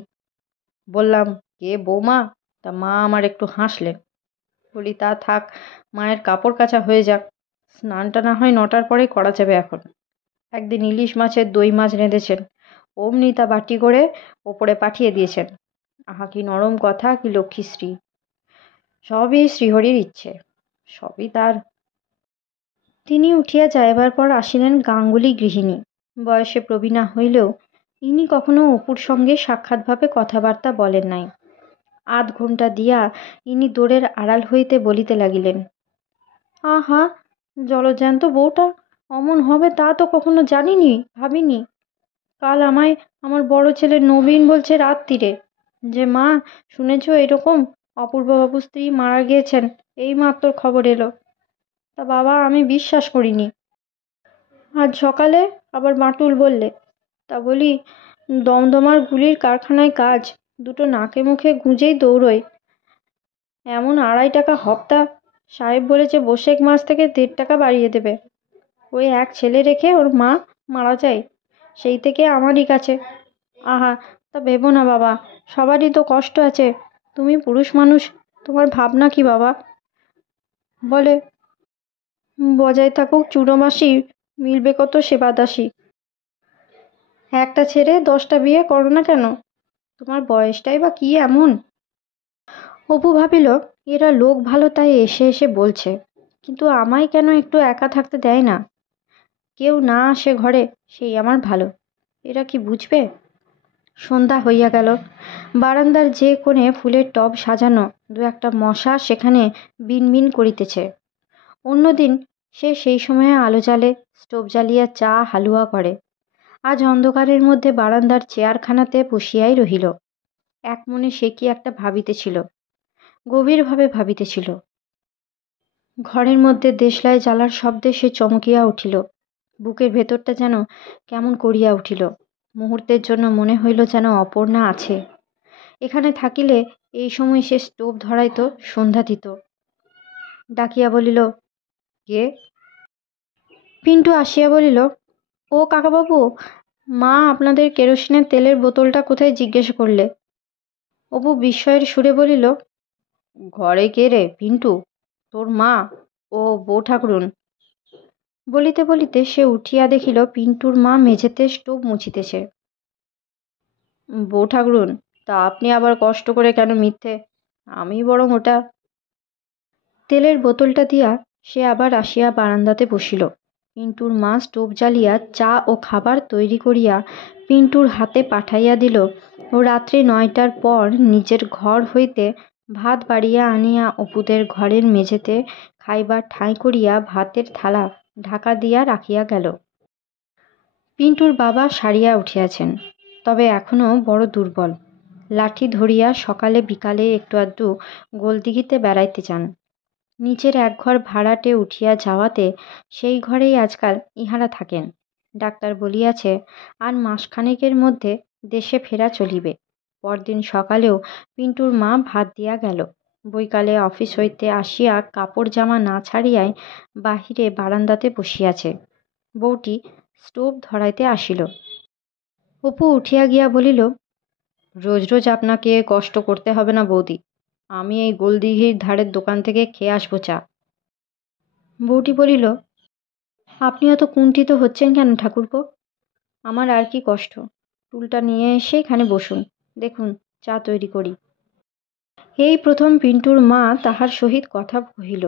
বললাম, কে বৌমা? তা মা আমার একটু হাসলেন। বলি, তা থাক, মায়ের কাপড় কাচা হয়ে যাক, স্নানটা না হয় 9টার পরে করা যাবে এখন। একদিন ইলিশ মাছের দই মাছ রেঁধেছেন, অমনি তা বাটি করে ওপরে পাঠিয়ে দিয়েছেন। আহা, কি নরম কথা, কি লক্ষ্মীশ্রী! সবই শ্রীহরির ইচ্ছে, সবই তার। তিনি উঠিয়া যাইবার পর আসিলেন গাঙ্গুলি গৃহিণী। বয়সে প্রবীণা হইলেও ইনি কখনো অপুর সঙ্গে সাক্ষাৎভাবে কথাবার্তা বলেন নাই। আধ ঘণ্টা দিয়া ইনি দোরের আড়াল হইতে বলিতে লাগিলেন, আহা, জলজ্যান্ত বউটা অমন হবে তা তো কখনো জানিনি, ভাবিনি। কাল আমায় আমার বড় ছেলে নবীন বলছে রাত্রিরে যে, মা, শুনেছ এরকম অপূর্ববাবুর স্ত্রী মারা গিয়েছেন, এই মাত্র খবর এলো। তা বাবা, আমি বিশ্বাস করিনি। আজ সকালে আবার বাঁটুল বললে। তা বলি, দমদমার গুলির কারখানায় কাজ, দুটো নাকে মুখে গুঁজেই দৌড়োয়। এমন 2.5 টাকা হপ্তা, সাহেব বলেছে বৈশাখ মাস থেকে 1.5 টাকা বাড়িয়ে দেবে। ওই এক ছেলে রেখে ওর মা মারা যায়, সেই থেকে আমারই কাছে। আহা, তা ভেবো না বাবা, সবারই তো কষ্ট আছে। তুমি পুরুষ মানুষ, তোমার ভাবনা কি বাবা? বলে, বজায় থাকুক চুড়োমাসি, মিলবে কত সেবাদাসী। একটা ছেড়ে 10টা বিয়ে করো না কেন? তোমার বয়সটাই বা কি এমন? অপু ভাবিল, এরা লোক ভালো তাই এসে এসে বলছে, কিন্তু আমায় কেন একটু একা থাকতে দেয় না? কেউ না আসে ঘরে, সেই আমার ভালো। এরা কি বুঝবে? সন্ধ্যা হইয়া গেল। বারান্দার যে কোণে ফুলের টব সাজানো, 2-একটা মশা সেখানে বিনবিন করিতেছে। অন্যদিন সে সেই সময়ে আলো জ্বালে, স্টোভ জ্বালিয়া চা হালুয়া করে। আজ অন্ধকারের মধ্যে বারান্দার চেয়ারখানাতে বসিয়াই রহিল। এক মনে সে কি একটা ভাবিতেছিল, গভীরভাবে ভাবিতেছিল। ঘরের মধ্যে দেশলাই জ্বালার শব্দে সে চমকিয়া উঠিল। বুকের ভেতরটা যেন কেমন করিয়া উঠিল। মুহূর্তের জন্য মনে হইল যেন অপর্ণা আছে এখানে, থাকিলে এই সময় সে স্টোভ ধরাইত, সন্ধ্যা দিত। ডাকিয়া বলিল, কে? পিন্টু আসিয়া বলিল, ও কাকাবাবু, মা আপনাদের কেরোসিনের তেলের বোতলটা কোথায় জিজ্ঞেস করলে। অপু বিস্ময়ের সুরে বলিল, ঘরে কে রে পিন্টু? তোর মা ও বউ ঠাকরুন। বলিতে বলিতে সে উঠিয়া দেখিল পিন্টুর মা মেঝেতে স্টোভ মুছিতেছে। বউ ঠাকরুন, তা আপনি আবার কষ্ট করে কেন মিথ্যে? আমি বরং ওটা। তেলের বোতলটা দিয়া সে আবার আসিয়া বারান্দাতে বসিল। পিন্টুর মা স্টোভ জ্বালিয়া চা ও খাবার তৈরি করিয়া পিন্টুর হাতে পাঠাইয়া দিল। ও রাত্রি 9টার পর নিজের ঘর হইতে ভাত বাড়িয়া আনিয়া অপুদের ঘরের মেঝেতে খাইবার ঠাঁই করিয়া ভাতের থালা ঢাকা দিয়া রাখিয়া গেল। পিন্টুর বাবা সারিয়া উঠিয়াছেন, তবে এখনও বড় দুর্বল। লাঠি ধরিয়া সকালে বিকালে একটু আধটু গোলদিঘিতে বেড়াইতে যান। নিচের এক ঘর ভাড়াটে উঠিয়া যাওয়াতে সেই ঘরেই আজকাল ইহারা থাকেন। ডাক্তার বলিয়াছে আর মাসখানেকের মধ্যে দেশে ফেরা চলিবে। পরদিন সকালেও পিন্টুর মা ভাত দিয়া গেল। বৈকালে অফিস হইতে আসিয়া কাপড় জামা না ছাড়িয়াই বাহিরে বারান্দাতে বসিয়াছে। বউটি স্টোভ ধরাইতে আসিল। অপু উঠিয়া গিয়া বলিল, রোজ রোজ আপনাকে কষ্ট করতে হবে না বৌদি, আমি এই গোলদিঘির ধারের দোকান থেকে খেয়ে আসবো চা। বউটি বলিল, আপনি এত কুণ্ঠিত হচ্ছেন কেন ঠাকুরপো? আমার আর কি কষ্ট? টুলটা নিয়ে এসে এখানে বসুন, দেখুন চা তৈরি করি। এই প্রথম পিন্টুর মা তাহার সহিত কথা কহিল।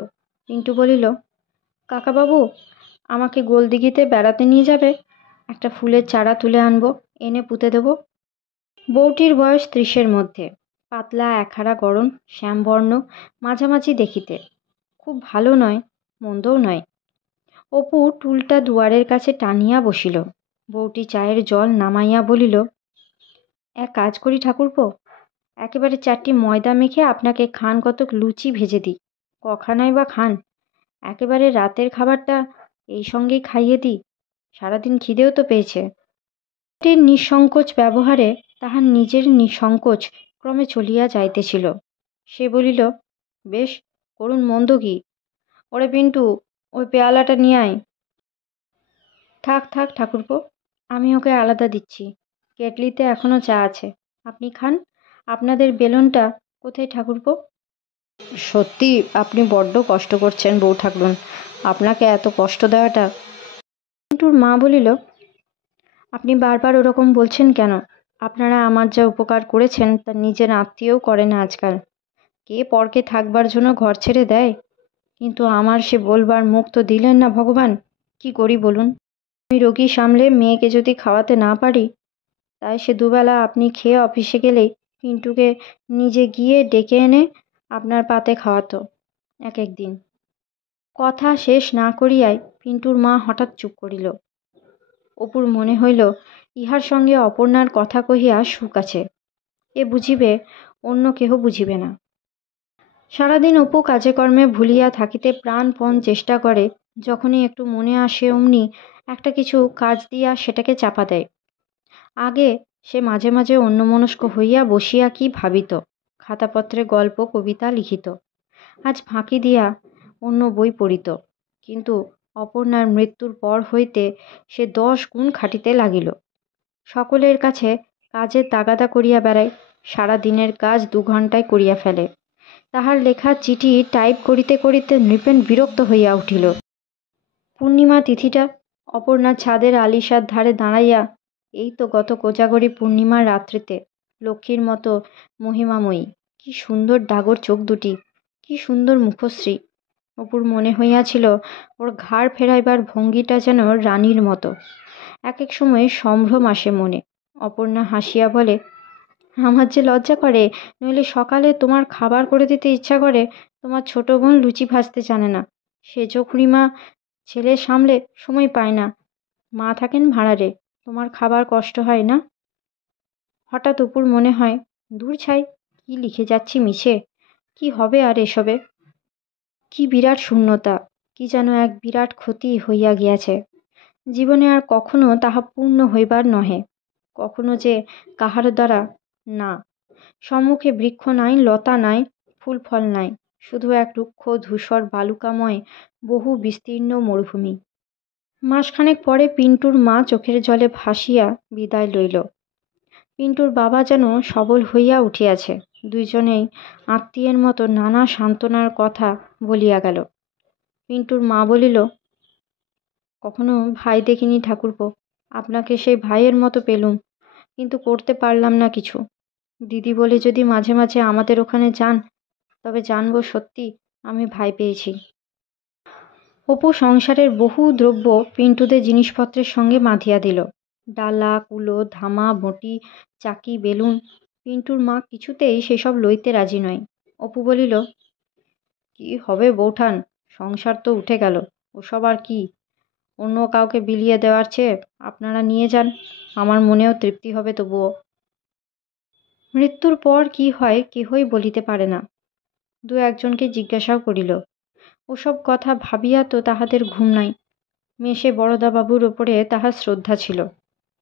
পিন্টু বলিল, কাকাবাবু, আমাকে গোলদিঘিতে বেড়াতে নিয়ে যাবে? একটা ফুলের চারা তুলে আনবো, এনে পুঁতে দেব। বউটির বয়স 30-এর মধ্যে, পাতলা একহারা গড়ন, শ্যামবর্ণ, মাঝামাঝি দেখিতে। খুব ভালো নয়, মন্দও নয়। অপু টুলটা দুয়ারের কাছে টানিয়া বসিল। বউটি চায়ের জল নামাইয়া বলিল, এক কাজ করি ঠাকুরপো, একেবারে 4টি ময়দা মেখে আপনাকে খান কতক লুচি ভেজে দিই। কখানাই বা খান? একেবারে রাতের খাবারটা এই সঙ্গেই খাইয়ে দিই, সারাদিন খিদেও তো পেয়েছে। বউটির নিঃসংকোচ ব্যবহারে তাহার নিজের নিঃসংকোচ ক্রমে চলিয়া যাইতেছিল। সে বলিল, বেশ করুন, মন্দ কি? ওরে পিন্টু, ওই পেয়ালাটা নিয়ে আয়। থাক থাক ঠাকুরপো, আমি ওকে আলাদা দিচ্ছি। কেটলিতে এখনো চা আছে, আপনি খান। আপনাদের বেলুনটা কোথায় ঠাকুরপো? সত্যি আপনি বড্ড কষ্ট করছেন বউ ঠাকরুন, আপনাকে এত কষ্ট দেওয়াটা। পিন্টুর মা বলিল, আপনি বারবার ওরকম বলছেন কেন? আপনারা আমার যা উপকার করেছেন তা নিজের আত্মীয়ও করে না আজকাল। কে পরকে থাকবার জন্য ঘর ছেড়ে দেয়? কিন্তু আমার সে বলবার মুখ তো দিলেন না ভগবান। কি করি বলুন? আমি রোগী সামলে মেয়েকে যদি খাওয়াতে না পারি, তাই সে দুবেলা আপনি খেয়ে অফিসে গেলেই পিন্টুকে নিজে গিয়ে ডেকে এনে আপনার পাতে খাওয়াতো এক একদিন। কথা শেষ না করিয়াই পিন্টুর মা হঠাৎ চুপ করিল। অপুর মনে হইল ইহার সঙ্গে অপর্ণার কথা কহিয়া সুখ আছে, এ বুঝিবে, অন্য কেহ বুঝিবে না। সারাদিন অপু কাজে কর্মে ভুলিয়া থাকিতে প্রাণপণ চেষ্টা করে, যখনই একটু মনে আসে অমনি একটা কিছু কাজ দিয়া সেটাকে চাপা দেয়। আগে সে মাঝে মাঝে অন্যমনস্ক হইয়া বসিয়া কি ভাবিত, খাতাপত্রে গল্প কবিতা লিখিত, আজ ফাঁকি দিয়া অন্য বই পড়িত। কিন্তু অপর্ণার মৃত্যুর পর হইতে সে 10 গুণ খাটিতে লাগিল। সকলের কাছে কাজের তাগাদা করিয়া বেড়ায়, সারা দিনের কাজ 2 ঘণ্টায় করিয়া ফেলে। তাহার লেখা চিঠি টাইপ করিতে করিতে নৃপেন বিরক্ত হইয়া উঠিল। পূর্ণিমা তিথিটা অপর্ণার ছাদের আলিশার ধারে দাঁড়াইয়া, এই তো গত কোজাগরী পূর্ণিমার রাত্রিতে লক্ষ্মীর মতো মহিমাময়ী, কি সুন্দর ডাগর চোখ দুটি, কি সুন্দর মুখশ্রী। অপুর মনে হইয়াছিল ওর ঘাড় ফেরাইবার ভঙ্গিটা যেন রানীর মতো। এক এক সময় সম্ভ্রম আসে মনে। অপর্ণা হাসিয়া বলে, আমার যে লজ্জা করে, নইলে সকালে তোমার খাবার করে দিতে ইচ্ছা করে। তোমার ছোট বোন লুচি ভাজতে জানে না, সেজ খুড়িমা ছেলে সামলে সময় পায় না, মা থাকেন ভাড়ারে, তোমার খাবার কষ্ট হয় না। হঠাৎ অপুর মনে হয়, দূর ছাই, কি লিখে যাচ্ছি মিছে, কি হবে আর এসবে। কি বিরাট শূন্যতা, কি যেন এক বিরাট ক্ষতি হইয়া গিয়াছে। জীবনে আর কখনো তাহা পূর্ণ হইবার নহে, কখনো যে কাহার দ্বারা না। সম্মুখে বৃক্ষ নাই, লতা নাই, ফুল ফল নাই, শুধু এক রুক্ষ ধূসর বালুকাময় বহু বিস্তীর্ণ মরুভূমি। মাসখানেক পরে পিন্টুর মা চোখের জলে ভাসিয়া বিদায় লইল। পিন্টুর বাবা যেন সবল হইয়া উঠিয়াছে। দুইজনেই আত্মীয়ের মতো নানা সান্ত্বনার কথা বলিয়া গেল। পিন্টুর মা বলিল, কখনো ভাই দেখিনি ঠাকুরপো, আপনাকে সেই ভাইয়ের মতো পেলুম, কিন্তু করতে পারলাম না কিছু। দিদি বলে যদি মাঝে মাঝে আমাদের ওখানে যান, তবে জানবো সত্যি আমি ভাই পেয়েছি। অপু সংসারের বহু দ্রব্য পিন্টুদের জিনিসপত্রের সঙ্গে বাঁধিয়া দিল। ডালা, কুলো, ধামা, বঁটি, চাকি, বেলুন। পিন্টুর মা কিছুতেই সেসব লইতে রাজি নয়। অপু বলিল, কি হবে বৌঠান, সংসার তো উঠে গেল, ওসব আর কি। অন্য কাউকে বিলিয়ে দেওয়ার চেয়ে আপনারা নিয়ে যান, আমার মনেও তৃপ্তি হবে তবুও। মৃত্যুর পর কি হয় কেহই বলিতে পারে না। 2-1জনকে জিজ্ঞাসাও করিল। ওসব কথা ভাবিয়া তো তাহাদের ঘুম নাই। মেশে বরদাবাবুর ওপরে তাহার শ্রদ্ধা ছিল,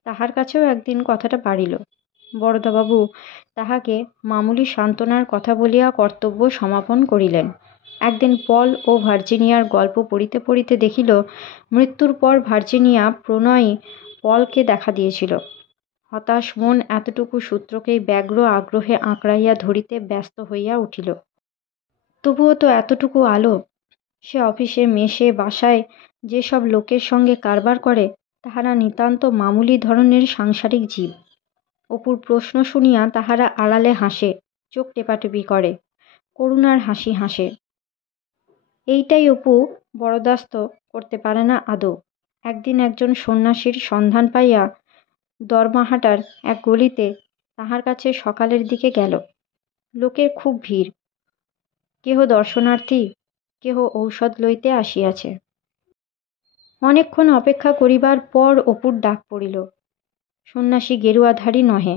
তাহার কাছেও একদিন কথাটা পারিল। বরদাবাবু তাহাকে মামুলি সান্ত্বনার কথা বলিয়া কর্তব্য সমাপন করিলেন। একদিন পল ও ভার্জিনিয়ার গল্প পড়িতে পড়িতে দেখিল, মৃত্যুর পর ভার্জিনিয়া প্রণয়ী পলকে দেখা দিয়েছিল। হতাশ মন এতটুকু সূত্রকেই ব্যগ্র আগ্রহে আঁকড়াইয়া ধরিতে ব্যস্ত হইয়া উঠিল। তবুও তো এতটুকু আলো। সে অফিসে, মেশে, বাসায় যেসব লোকের সঙ্গে কারবার করে, তাহারা নিতান্ত মামুলি ধরনের সাংসারিক জীব। অপুর প্রশ্ন শুনিয়া তাহারা আড়ালে হাসে, চোখ টেপাটেপি করে, করুণার হাসি হাসে। এইটাই অপু বরদাস্ত করতে পারে না আদৌ। একদিন একজন সন্ন্যাসীর সন্ধান পাইয়া দরমাহাটার এক গলিতে তাহার কাছে সকালের দিকে গেল। লোকের খুব ভিড়, কেহ দর্শনার্থী, কেহ ঔষধ লইতে আসিয়াছে। অনেকক্ষণ অপেক্ষা করিবার পর অপুর ডাক পড়িল। সন্ন্যাসী গেরুয়াধারী নহে,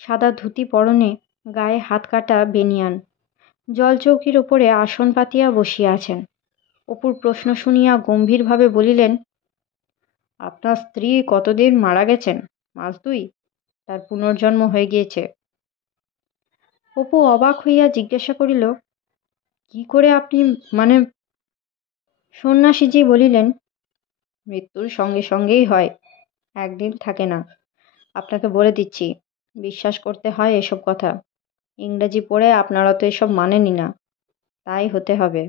সাদা ধুতি পরনে, গায়ে হাত কাটা বেনিয়ান, জলচৌকির ওপরে আসন পাতিয়া বসিয়া আছেন। অপুর প্রশ্ন শুনিয়া গম্ভীরভাবে বলিলেন, আপনার স্ত্রী কতদিন মারা গেছেন? 1 মাস 2? তার পুনর্জন্ম হয়ে গিয়েছে? অপু অবাক হইয়া জিজ্ঞাসা করিল, কি করে আপনি মানে? সন্ন্যাসীজি বলিলেন, মৃত্যুর সঙ্গে সঙ্গেই হয়, একদিন থাকে না। আপনাকে বলে দিচ্ছি, বিশ্বাস করতে হয় এসব কথা। ইংরেজি পড়ে আপনারা তো এসব মানেনই না, তাই হতে হবে।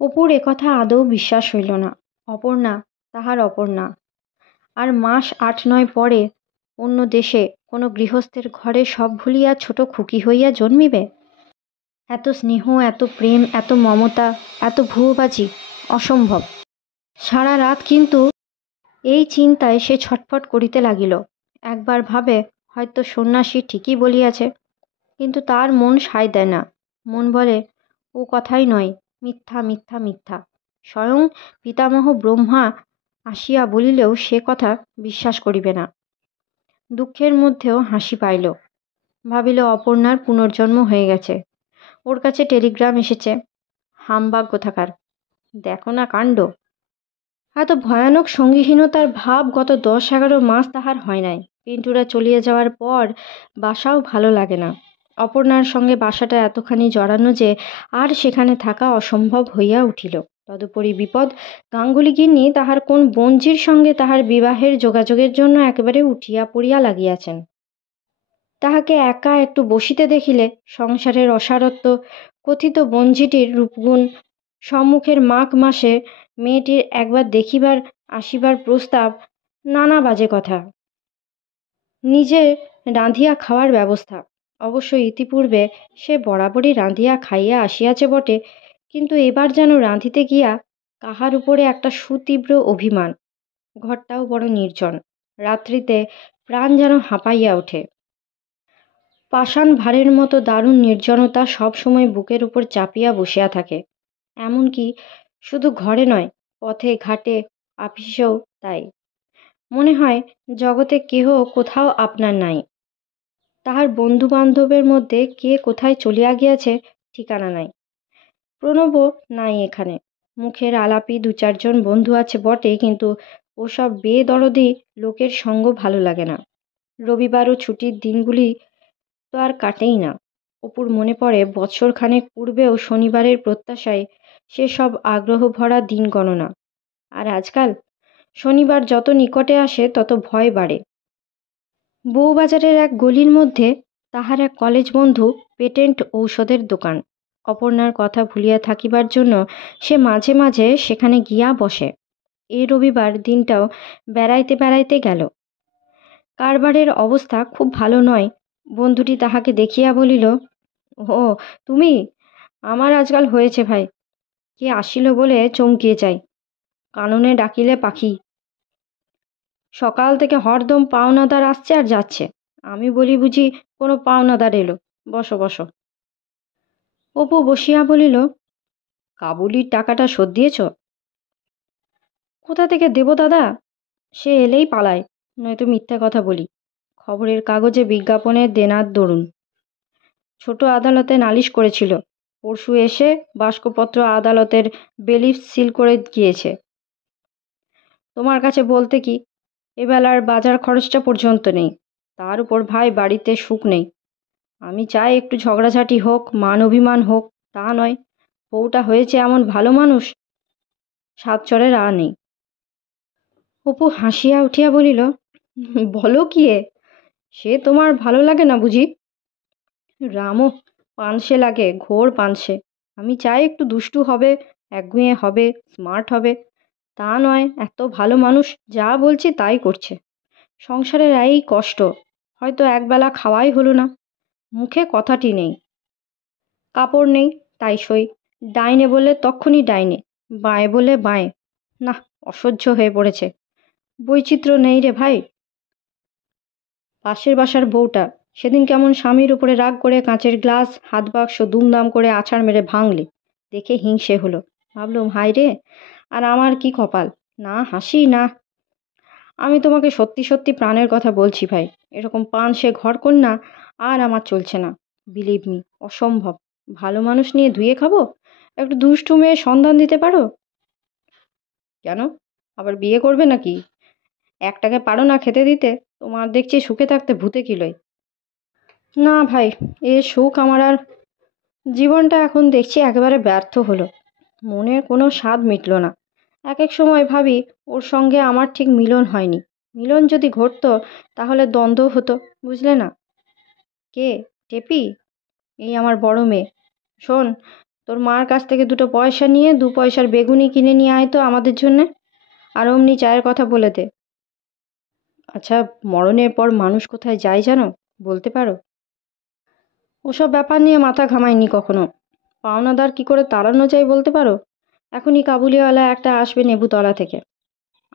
অপুর একথা আদৌ বিশ্বাস হইল না। অপর্ণা তাহার অপর্ণা, আর মাস 8-9 পরে অন্য দেশে কোনো গৃহস্থের ঘরে সব ভুলিয়া ছোট খুকি হইয়া জন্মিবে? এত স্নেহ, এত প্রেম, এত মমতা, এত ভুয়োবাজি, অসম্ভব। সারা রাত কিন্তু এই চিন্তায় সে ছটফট করিতে লাগিল। একবার ভাবে হয়তো সন্ন্যাসী ঠিকই বলিয়াছে, কিন্তু তার মন সায় দেয় না। মন বলে, ও কথাই নয়, মিথ্যা মিথ্যা মিথ্যা। স্বয়ং পিতামহ ব্রহ্মা আসিয়া বলিলেও সে কথা বিশ্বাস করিবে না। দুঃখের মধ্যেও হাসি পাইল। ভাবিল অপর্ণার পুনর্জন্ম হয়ে গেছে। ওর কাছে টেলিগ্রাম এসেছে। হামবাগ কোথাকার! দেখো না কাণ্ড! এত ভয়ানক সঙ্গীহীনতার ভাব গত 10-11 মাস তাহার হয় নাই। পিন্টুরা চলিয়া যাওয়ার পর বাসাও ভালো লাগে না। অপর্ণার সঙ্গে বাসাটা এতখানি জড়ানো যে আর সেখানে থাকা অসম্ভব হইয়া উঠিল। তদুপরি বিপদ, গাঙ্গুলি গিন্নি তাহার কোন বঞ্জির সঙ্গে তাহার বিবাহের যোগাযোগের জন্য একেবারে উঠিয়া পড়িয়া লাগিয়াছেন। তাহাকে একা একটু বসিতে দেখিলে সংসারের অসারত্ব, কথিত বঞ্জিটির রূপগুণ, সম্মুখের মাঘ মাসে মেয়েটির একবার দেখিবার আসিবার প্রস্তাব, নানা বাজে কথা। নিজে রাঁধিয়া খাওয়ার ব্যবস্থা। অবশ্য ইতিপূর্বে সে বরাবরই রাঁধিয়া খাইয়া আসিয়াছে বটে, কিন্তু এবার যেন রাঁধিতে গিয়া কাহার উপরে একটা সুতীব্র অভিমান। ঘরটাও বড় নির্জন। রাত্রিতে প্রাণ যেন হাঁপাইয়া ওঠে। পাষাণ ভারের মতো দারুণ নির্জনতা সব সময় বুকের উপর চাপিয়া বসিয়া থাকে। এমনকি শুধু ঘরে নয়, পথে ঘাটে, আপিসেও তাই। মনে হয় জগতে কেহ কোথাও আপনার নাই। তাহার বন্ধু বান্ধবের মধ্যে কে কোথায় চলিয়া গিয়াছে ঠিকানা নাই। প্রণবও নাই এখানে। মুখের আলাপি 2-4 জন বন্ধু আছে বটে, কিন্তু ওসব বেদরদি লোকের সঙ্গ ভালো লাগে না। রবিবার ও ছুটির দিনগুলি তো আর কাটেই না। অপুর মনে পড়ে বৎসরখানেক পূর্বেও শনিবারের প্রত্যাশায় সে সব আগ্রহ ভরা দিন গণনা। আর আজকাল শনিবার যত নিকটে আসে তত ভয় বাড়ে। বউবাজারের এক গলির মধ্যে তাহার এক কলেজ বন্ধু পেটেন্ট ঔষধের দোকান। অপর্ণার কথা ভুলিয়া থাকিবার জন্য সে মাঝে মাঝে সেখানে গিয়া বসে। এই রবিবার দিনটাও বেড়াইতে বেড়াইতে গেল। কারবারের অবস্থা খুব ভালো নয়। বন্ধুটি তাহাকে দেখিয়া বলিল, ও তুমি? আমার আজকাল হয়েছে ভাই। কে আসিল বলে চমকিয়ে যাই। কাননে ডাকিলে পাখি। সকাল থেকে হরদম পাওনাদার আসছে আর যাচ্ছে। আমি বলি বুঝি কোনো পাওনাদার এলো? বসো বসো। অপু বসিয়া বলিল, কাবুলির টাকাটা শোধ দিয়েছ? কোথা থেকে দেব দাদা? সে এলেই পালায়, নয়তো মিথ্যা কথা বলি। খবরের কাগজে বিজ্ঞাপনের দেনার দরুন। ছোট আদালতে নালিশ করেছিল। পরশু এসে বাস্কপত্র আদালতের বেলিফ সিল করে গিয়েছে। তোমার কাছে বলতে কি, এবেলার বাজার খরচটা পর্যন্ত নেই। তার উপর ভাই বাড়িতে সুখ নেই। আমি চাই একটু ঝগড়াঝাটি হোক, মান অভিমান হোক। তা নয়, বউটা হয়েছে এমন ভালো মানুষ, সাতচরের নেই। অপু হাসিয়া উঠিয়া বলিল, বলো কি এ? সে তোমার ভালো লাগে না বুঝি? রামও পানসে লাগে, ঘোর পানসে। আমি চাই একটু দুষ্টু হবে, একগুঁয়ে হবে, স্মার্ট হবে। তা নয়, এত ভালো মানুষ, যা বলছি তাই করছে। সংসারের এই কষ্ট, হয়তো একবেলা খাওয়াই হলো না। মুখে কথাটি নেই, কাপড় নেই, তাই সই। ডাইনে বললে তক্ষুনি ডাইনে, বাঁয়ে বললে বাঁয়ে। না, অসহ্য হয়ে পড়েছে। বৈচিত্র্য নেই রে ভাই। পাশের বাসার বউটা সেদিন কেমন স্বামীর উপরে রাগ করে কাঁচের গ্লাস, হাত বাক্স দুমদাম করে আছাড় মেরে ভাঙলে, দেখে হিংসে হলো। ভাবলুম হাই রে, আর আমার কি কপাল! না হাসি না। আমি তোমাকে সত্যি সত্যি প্রাণের কথা বলছি ভাই, এরকম পানসে ঘরকন্না আর আমার চলছে না। বিলিভ মি, অসম্ভব। ভালো মানুষ নিয়ে ধুয়ে খাবো? একটু দুষ্টু মেয়ে সন্ধান দিতে পারো? কেন, আবার বিয়ে করবে নাকি? একটাকে পারো না খেতে দিতে? তোমার দেখছি সুখে থাকতে ভূতে কিলোয়। না ভাই, এ সুখ আমার আর। জীবনটা এখন দেখছি একেবারে ব্যর্থ হলো। মনের কোনো স্বাদ মিটল না। এক এক সময় ভাবি ওর সঙ্গে আমার ঠিক মিলন হয়নি। মিলন যদি ঘটতো তাহলে দ্বন্দ্ব হতো, বুঝলে না? কে? টেপি? এই আমার বড় মেয়ে। শোন, তোর মার কাছ থেকে 2 পয়সা নিয়ে 2 পয়সার বেগুনি কিনে নিয়ে আয় তো আমাদের জন্যে। আর অমনি চায়ের কথা বলে দে। আচ্ছা, মরণের পর মানুষ কোথায় যায় জানো? বলতে পারো? ওসব ব্যাপার নিয়ে মাথা ঘামাইনি কখনো। পাওনাদার কি করে তাড়ানো যায় বলতে পারো? এখনই কাবুলিওয়ালা একটা আসবে নেবুতলা থেকে।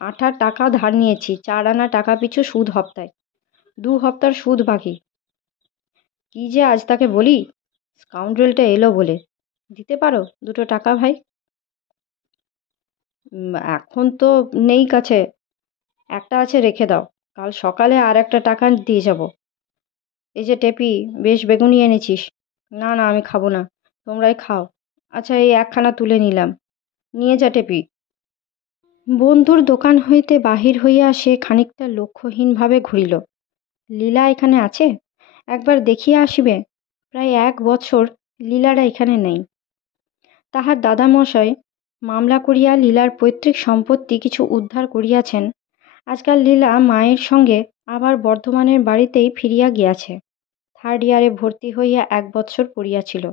8 টাকা ধার নিয়েছি, 4 আনা টাকা পিছু সুদ হপ্তায়। 2 হপ্তার সুদ বাকি। কি যে আজ তাকে বলি, স্কাউন্ড্রেলটা এলো বলে। দিতে পারো 2 টাকা ভাই? এখন তো নেই কাছে, একটা আছে, রেখে দাও, কাল সকালে আর একটা টাকা দিয়ে যাব। এই যে টেপি, বেশ বেগুনি এনেছিস। না না, আমি খাবো না, তোমরাই খাও। আচ্ছা, এই একখানা তুলে নিলাম, নিয়ে যা টেপি। বন্ধুর দোকান হইতে বাহির হইয়া সে খানিকটা লক্ষ্যহীনভাবে ঘুরিল। লীলা এখানে আছে? একবার দেখিয়া আসিবে। প্রায় 1 বছর লীলারা এখানে নেই। তাহার দাদামশায় মামলা করিয়া লীলার পৈতৃক সম্পত্তি কিছু উদ্ধার করিয়াছেন। আজকাল লীলা মায়ের সঙ্গে আবার বর্ধমানের বাড়িতেই ফিরিয়া গিয়াছে। 3rd ইয়ারে ভর্তি হইয়া 1 বৎসর পড়িয়াছিল।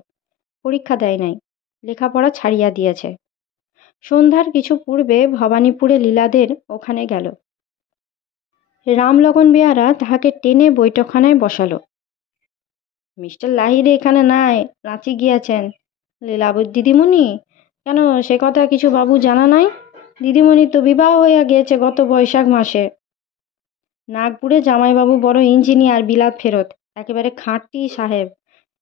পরীক্ষা দেয় নাই, লেখাপড়া ছাড়িয়া দিয়াছে। সন্ধ্যার কিছু পূর্বে ভবানীপুরে লীলাদের ওখানে গেল। রামলগন বেয়ারা তাহাকে টেনে বৈঠকখানায় বসালো। মিস্টার লাহিড়ী এখানে নাই, রাঁচি গিয়াছেন। লীলাবতী দিদিমণি? কেন, সে কথা কিছু বাবু জানা নাই? দিদিমণির তো বিবাহ হইয়া গিয়েছে গত বৈশাখ মাসে। নাগপুরে জামাইবাবু বড় ইঞ্জিনিয়ার, বিলাত ফেরত, একেবারে খাঁটি সাহেব।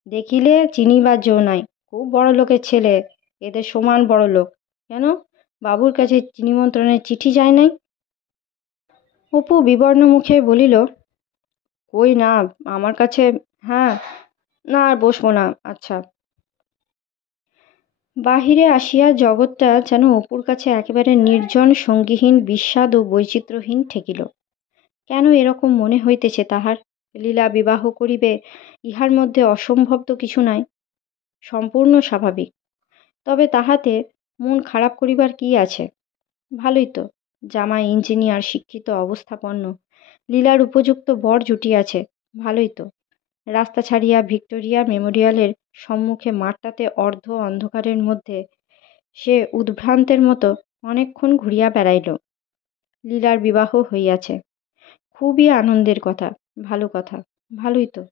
দেখিলে চিনিবার জো নাই, খুব বড় লোকের ছেলে, এদের সমান বড় লোক। কেন, বাবুর কাছে নিমন্ত্রণের চিঠি যায় নাই? অপু বিবর্ণ মুখে বলিল, কই না, আমার কাছে। হ্যাঁ। না, আর বসবো না, আচ্ছা। বাহিরে আসিয়া জগৎটা যেন অপুর কাছে একেবারে নির্জন, সঙ্গীহীন, বিস্বাদ ও বৈচিত্র্যহীন ঠেকিল। কেন এরকম মনে হইতেছে তাহার? লীলা বিবাহ করিবে, ইহার মধ্যে অসম্ভব তো কিছু নাই, সম্পূর্ণ স্বাভাবিক। তবে তাহাতে মন খারাপ করিবার কি আছে? ভালোই তো, জামাই ইঞ্জিনিয়ার, শিক্ষিত, অবস্থাপন্ন। লীলার উপযুক্ত বর জুটিয়াছে, ভালোই তো। রাস্তা ছাড়িয়া ভিক্টোরিয়া মেমোরিয়ালের সম্মুখে মাঠটাতে অর্ধ অন্ধকারের মধ্যে সে উদ্ভ্রান্তের মতো অনেকক্ষণ ঘুরিয়া বেড়াইল। লীলার বিবাহ হইয়াছে, খুবই আনন্দের কথা, ভালো কথা, ভালোই তো।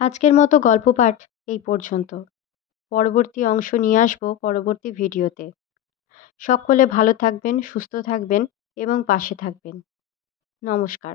আজকের মতো গল্প পাঠ এই পর্যন্ত। পরবর্তী অংশ নিয়ে আসবো পরবর্তী ভিডিওতে। সকলে ভালো থাকবেন, সুস্থ থাকবেন এবং পাশে থাকবেন। নমস্কার।